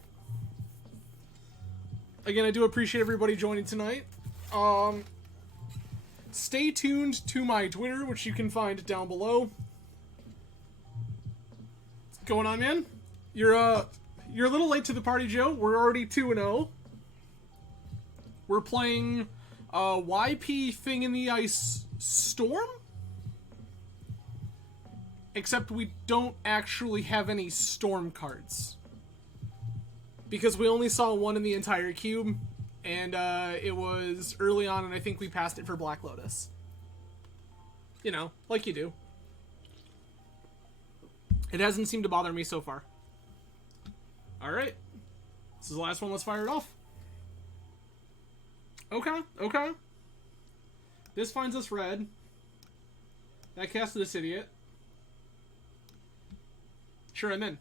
Again, I do appreciate everybody joining tonight. Stay tuned to my Twitter, which you can find down below. What's going on, man? You're a little late to the party, Joe. We're already 2-0. We're playing YP Thing in the Ice Storm? Except we don't actually have any Storm cards. Because we only saw one in the entire cube, and it was early on, and I think we passed it for Black Lotus. You know, like you do. It hasn't seemed to bother me so far. Alright. This is the last one, let's fire it off. Okay, okay. This finds us red. That casts this idiot. Sure, I'm in.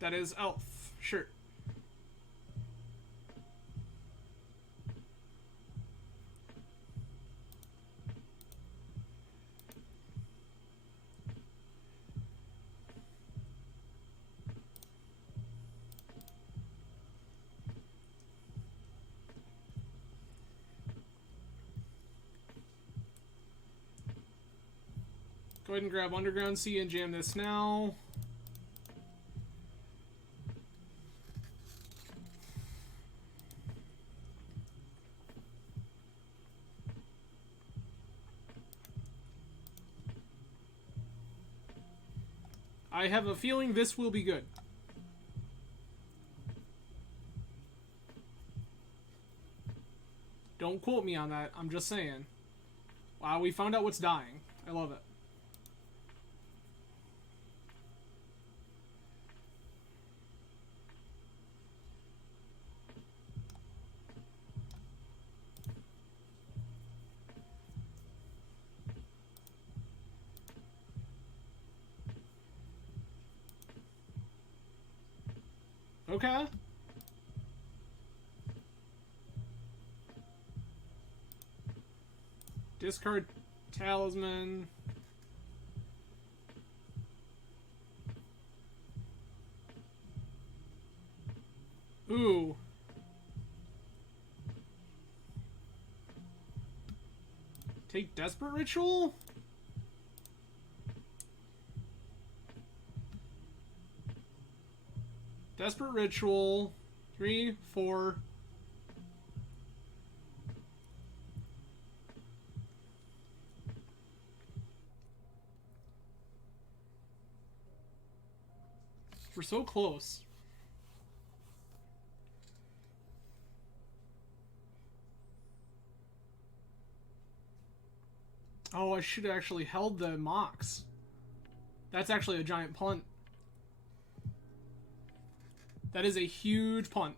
That is elf. Sure. Go ahead and grab Underground Sea and jam this now. I have a feeling this will be good. Don't quote me on that, I'm just saying. Wow, we found out what's dying. I love it. Okay. Discard Talisman. Ooh. Take Desperate Ritual? Desperate Ritual. 3, 4. We're so close. Oh, I should have actually held the Mox. That's actually a giant punt. That is a huge punt.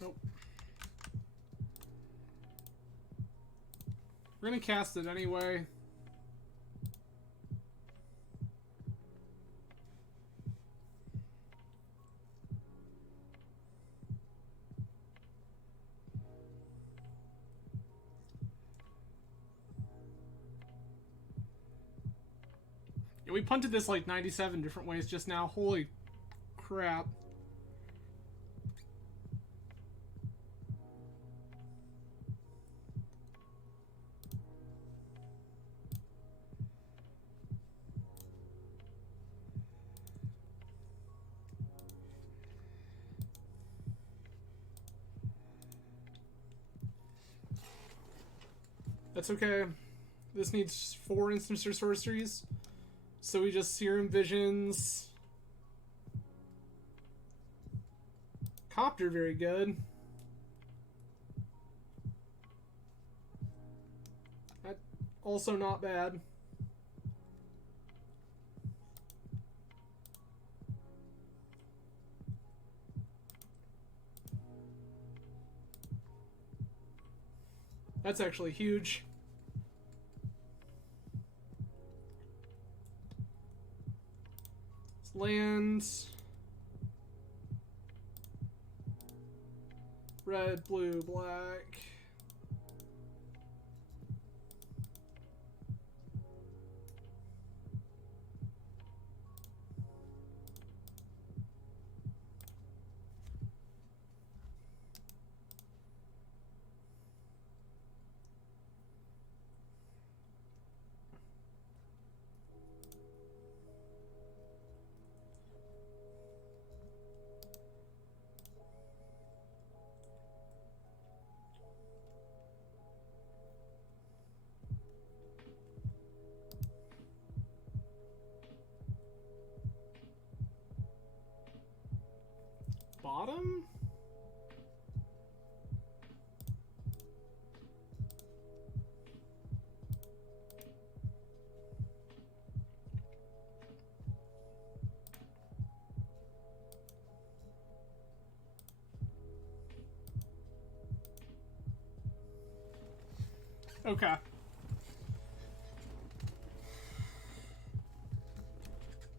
Nope. We're gonna cast it anyway. Yeah, we punted this like 97 different ways just now. Holy crap. That's okay. This needs 4 instants or sorceries. So we just Serum Visions. Copter, very good. That also not bad. That's actually huge. Lands. Red, blue, black. Bottom? Okay. I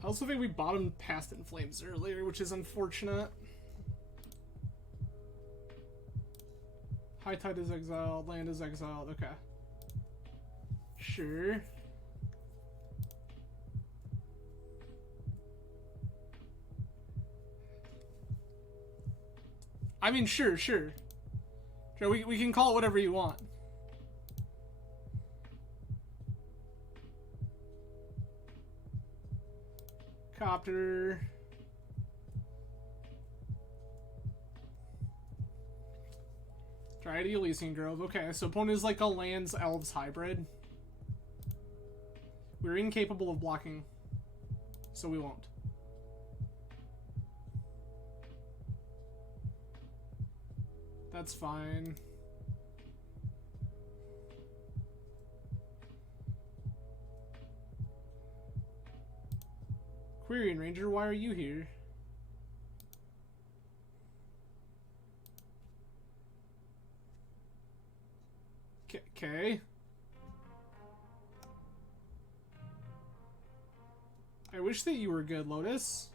also think we bottomed past In Flames earlier, which is unfortunate. High Tide is exiled, land is exiled, okay. Sure. I mean, sure. Sure, we can call it whatever you want. Copter. Dryad Elysian Grove. Okay, so opponent is like a lands elves hybrid. We're incapable of blocking, so we won't. That's fine. Quirion Ranger, why are you here? Okay. I wish that you were good, Lotus.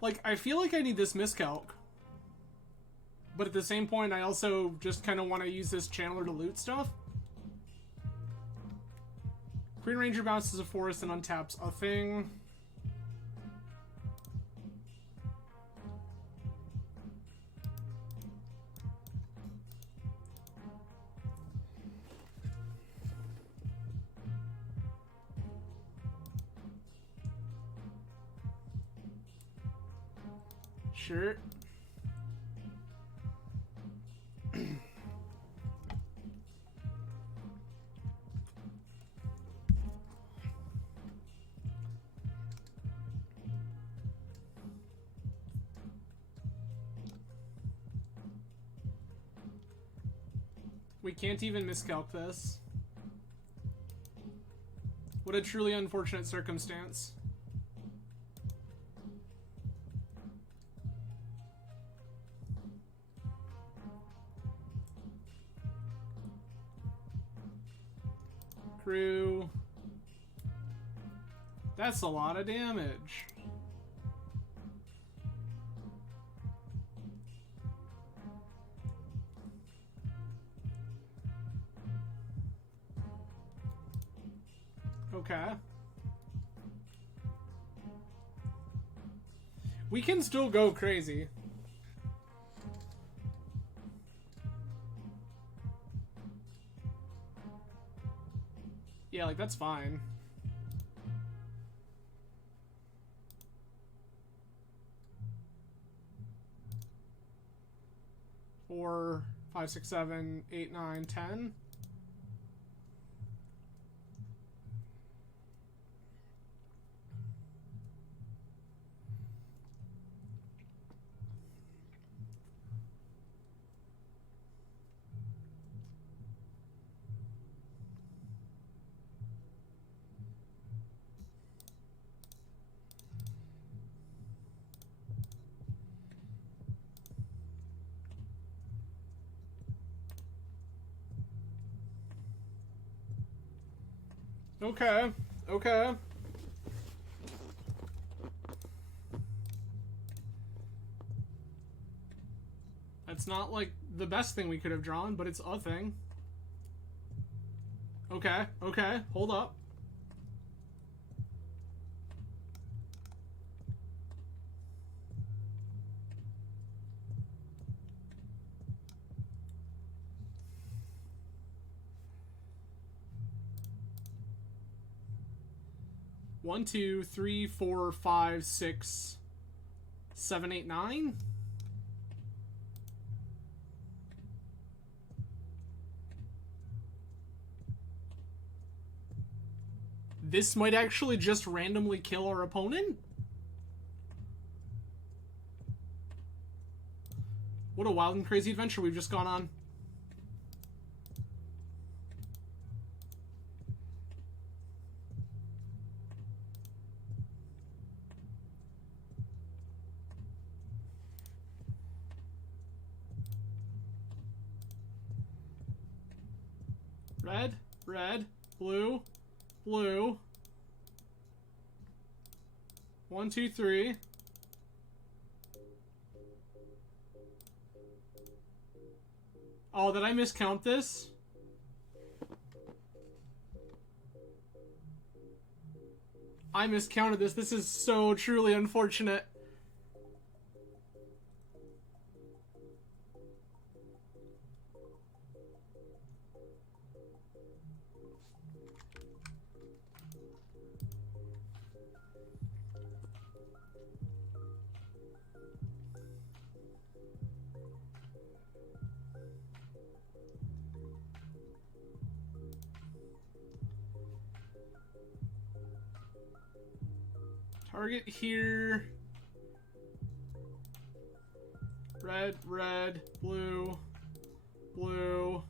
Like, I feel like I need this miscalc. But at the same point, I also just kind of want to use this channeler to loot stuff. Green Ranger bounces a forest and untaps a thing. Sure. We can't even miscalc this. What a truly unfortunate circumstance. Crew. That's a lot of damage. Okay. We can still go crazy. Yeah, like, that's fine. Four, 5, 6, 7, 8, 9, 10. Okay, okay. That's not, like, the best thing we could have drawn, but it's a thing. Okay, okay, hold up. One, 2, 3, 4, 5, 6, 7, 8, 9. This might actually just randomly kill our opponent? What a wild and crazy adventure we've just gone on. Red, red, blue, blue. 1, 2, 3. Oh, did I miscount this? I miscounted this. This is so truly unfortunate. Target here. Red, red, blue, blue.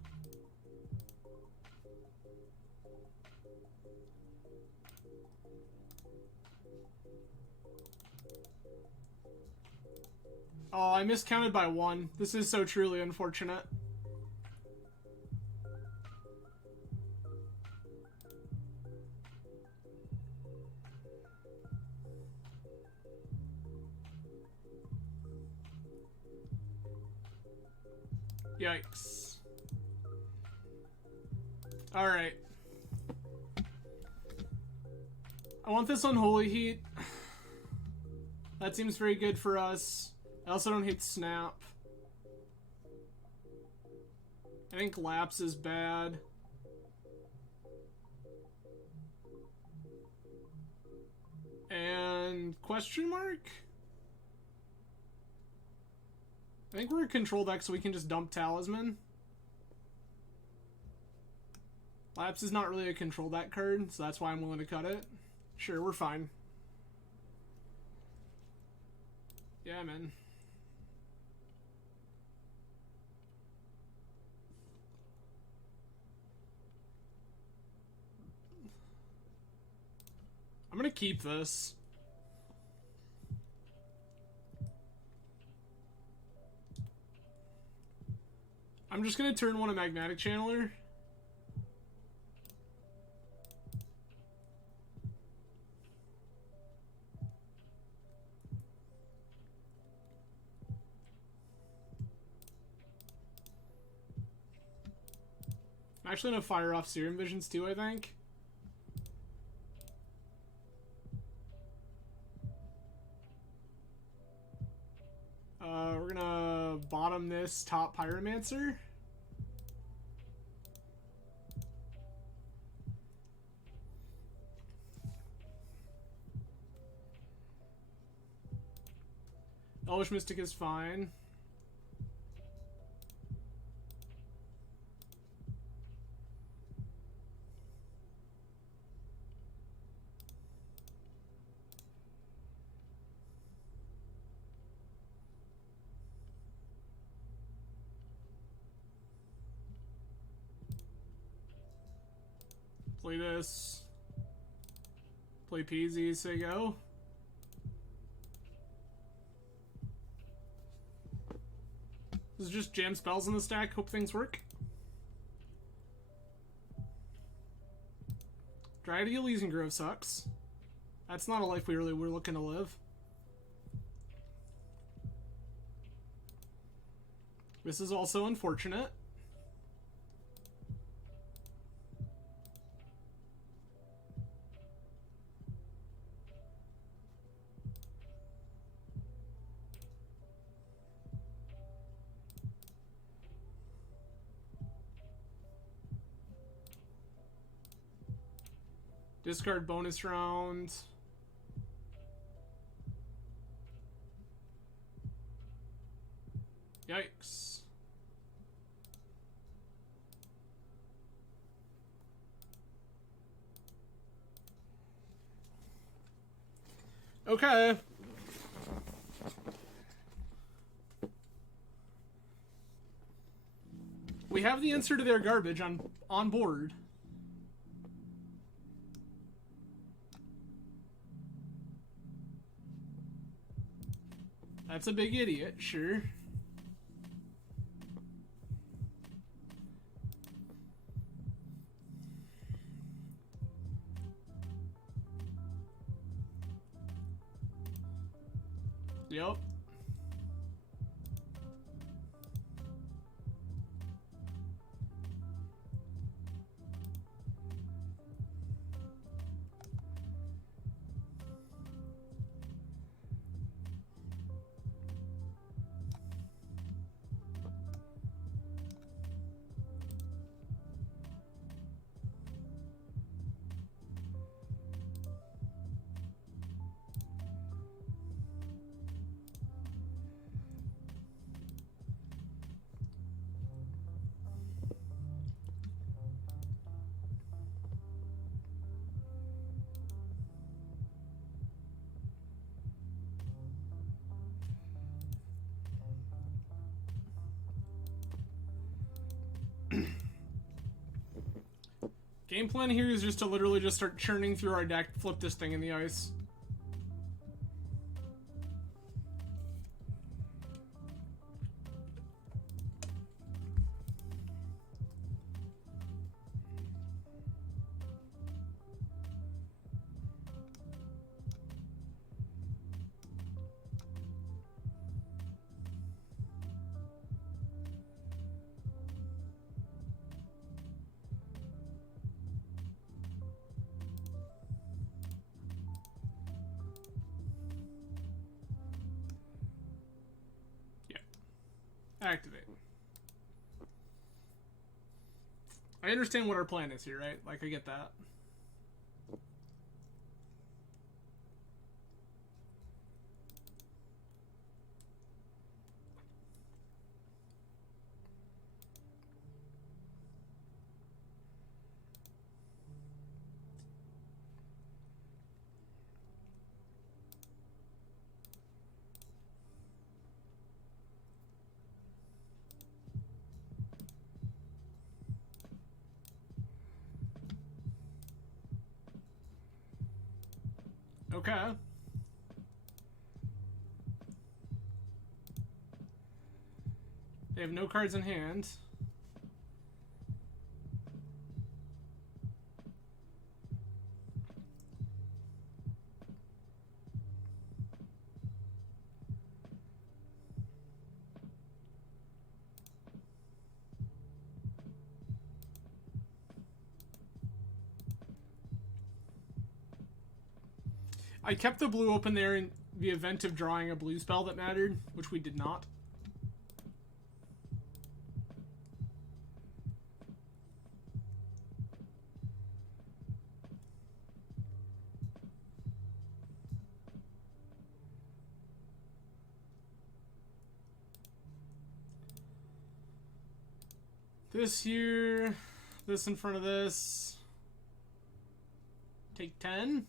Oh, I miscounted by 1. This is so truly unfortunate. Yikes. Alright. I want this Unholy Heat. That seems very good for us. I also don't hate Snap. I think Lapse is bad. And question mark? I think we're a control deck, so we can just dump Talisman. Lapse is not really a control deck card, so that's why I'm willing to cut it. Sure, we're fine. Yeah, man. I'm gonna keep this. I'm just gonna turn one a Magnetic Channeler. I'm actually gonna fire off Serum Visions too, I think. We're gonna bottom this, top Pyromancer. Elvish Mystic is fine. Play this. Play Peasy, say go. This is just jam spells in the stack, hope things work. Dryad Elysian Grove sucks. That's not a life we really were looking to live. This is also unfortunate. Discard bonus round. Yikes. Okay. We have the answer to their garbage on board. That's a big idiot, sure. Yep. Game plan here is just to literally just start churning through our deck, flip this thing in the ice. Activate. I understand what our plan is here, right? Like, I get that. Okay. They have no cards in hand. I kept the blue open there in the event of drawing a blue spell that mattered, which we did not. This here, this in front of this. Take 10.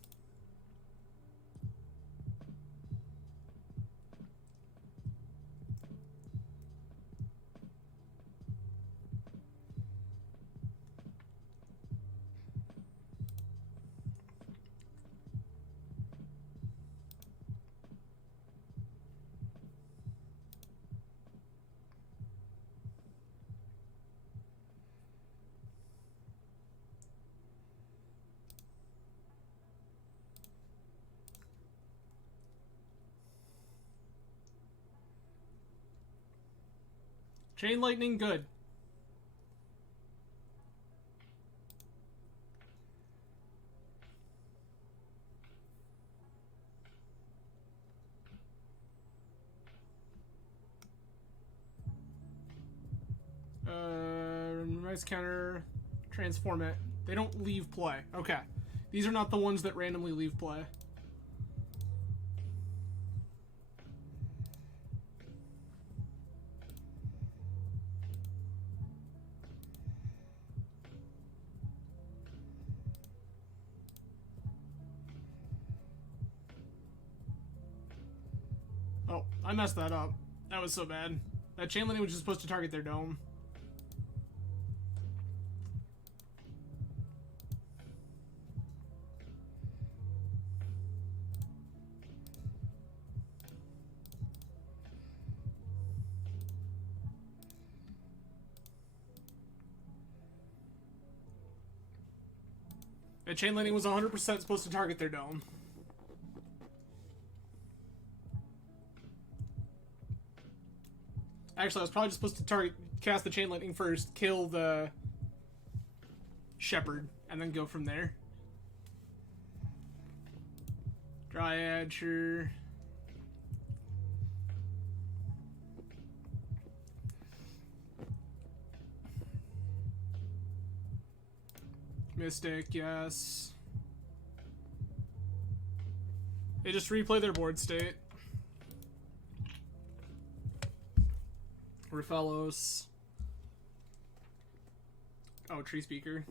Chain lightning, good. Nice counter. Transform it. They don't leave play. Okay. These are not the ones that randomly leave play. Oh, I messed that up. That was so bad. That chain lightning was just supposed to target their dome. That chain lightning was 100% supposed to target their dome. Actually, I was probably just supposed to cast the chain lightning first, kill the shepherd, and then go from there. Dryad, sure. Mystic, yes. They just replay their board state. Raphalos. Oh, Tree Speaker.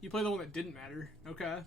You play the one that didn't matter. Okay.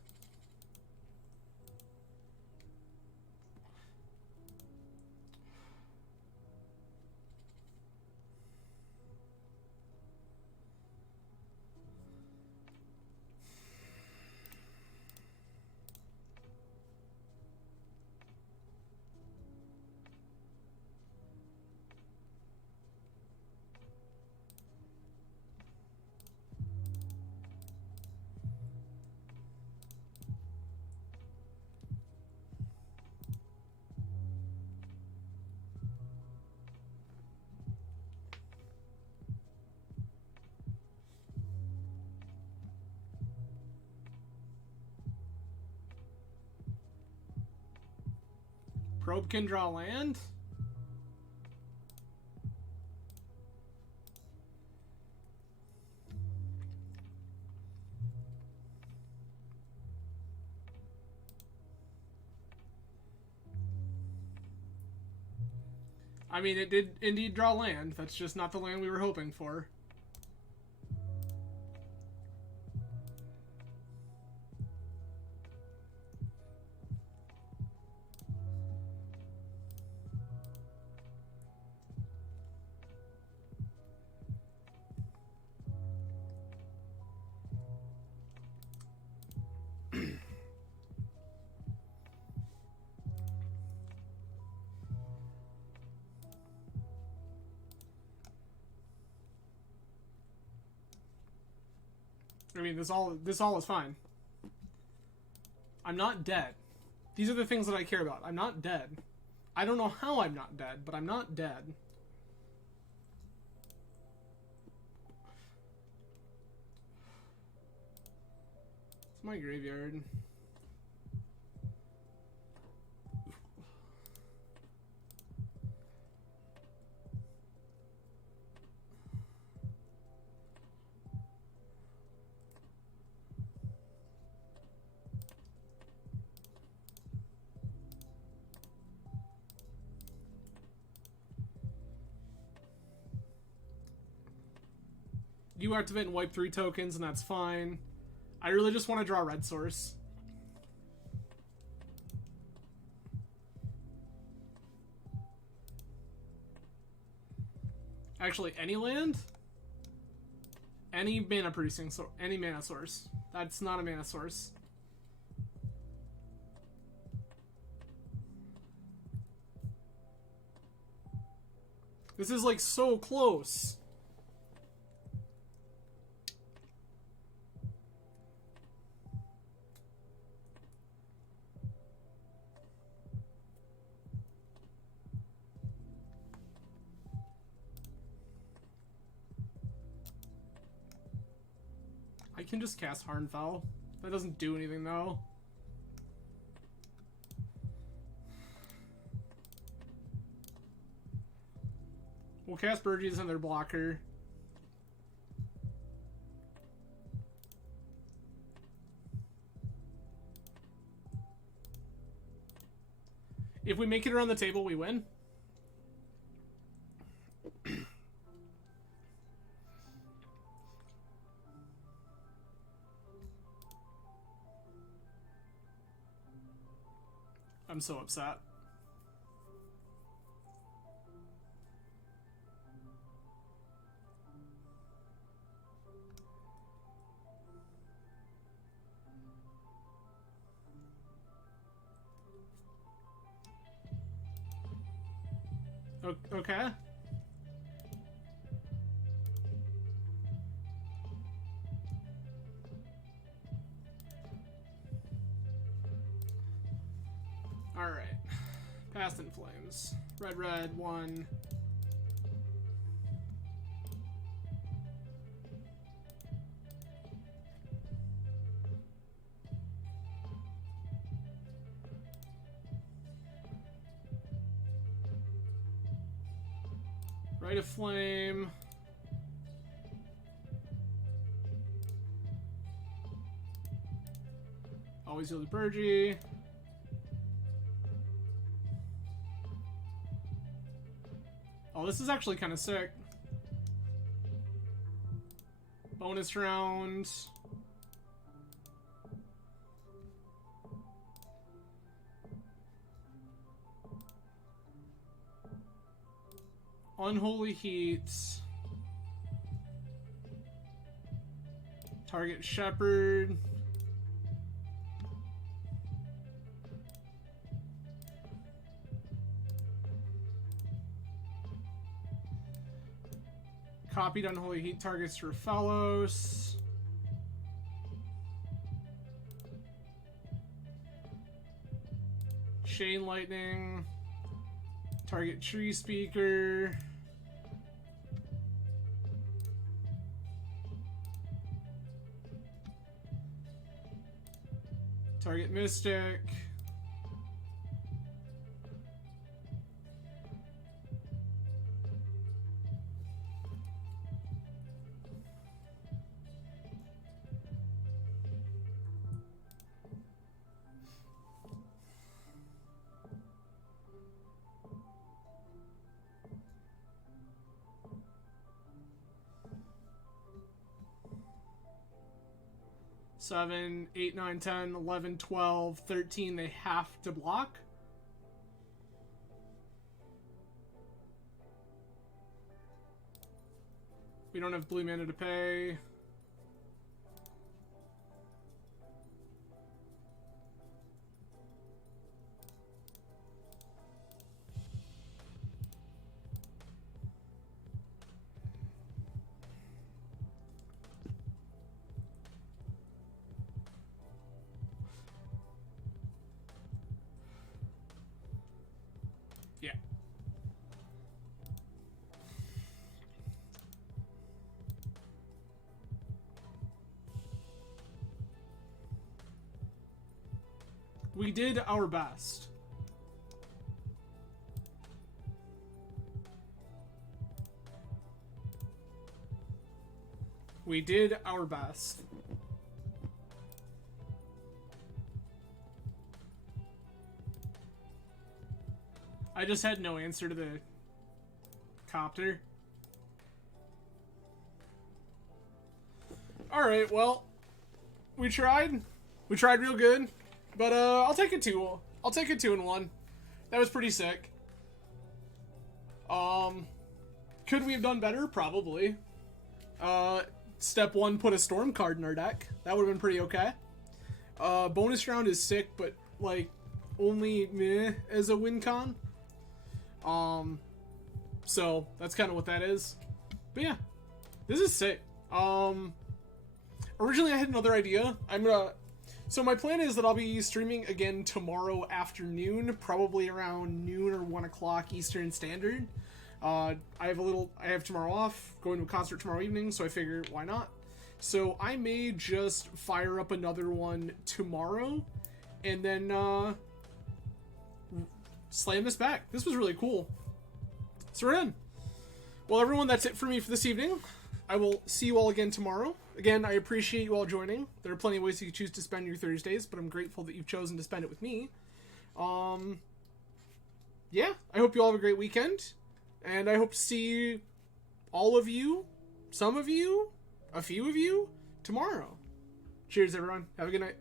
Probe can draw land? I mean, it did indeed draw land. That's just not the land we were hoping for. I mean, this all is fine. I'm not dead. These are the things that I care about. I'm not dead. I don't know how I'm not dead, but I'm not dead. It's my graveyard. You activate and wipe 3 tokens, and that's fine. I really just want to draw red source. Actually, any land? Any mana producing source. Any mana source. That's not a mana source. This is like so close. I can just cast Harnfell. That doesn't do anything though. We'll cast Burgess on their blocker. If we make it around the table, we win. I'm so upset. Okay. Alright. Past in Flames. Red, red, 1. Rite of Flame. Always heal the Burgie. Oh, this is actually kind of sick. Bonus round. Unholy Heat. Target Shepherd. Copied Unholy Heat targets for Fellows. Chain Lightning. Target Tree Speaker. Target Mystic. 7, 8, 9, 10, 11, 12, 13, they have to block. We don't have blue mana to pay. Yeah. We did our best. We did our best. I just had no answer to the copter. Alright, well, we tried. We tried real good. But I'll take a 2. I'll take a 2-1. That was pretty sick. Could we have done better? Probably. Step 1, put a storm card in our deck. That would have been pretty okay. Bonus round is sick, but like only meh as a win con. So that's kind of what that is. But yeah, this is sick. Originally I had another idea. So my plan is that I'll be streaming again tomorrow afternoon, probably around noon or 1 o'clock Eastern Standard. I have tomorrow off, going to a concert tomorrow evening, so I figure why not? So I may just fire up another one tomorrow, and then slam this back. This was really cool. So we're done. Well, everyone, that's it for me for this evening. I will see you all again tomorrow. Again, I appreciate you all joining. There are plenty of ways you can choose to spend your Thursdays, but I'm grateful that you've chosen to spend it with me. Yeah, I hope you all have a great weekend, and I hope to see all of you, some of you, a few of you, tomorrow. Cheers, everyone. Have a good night.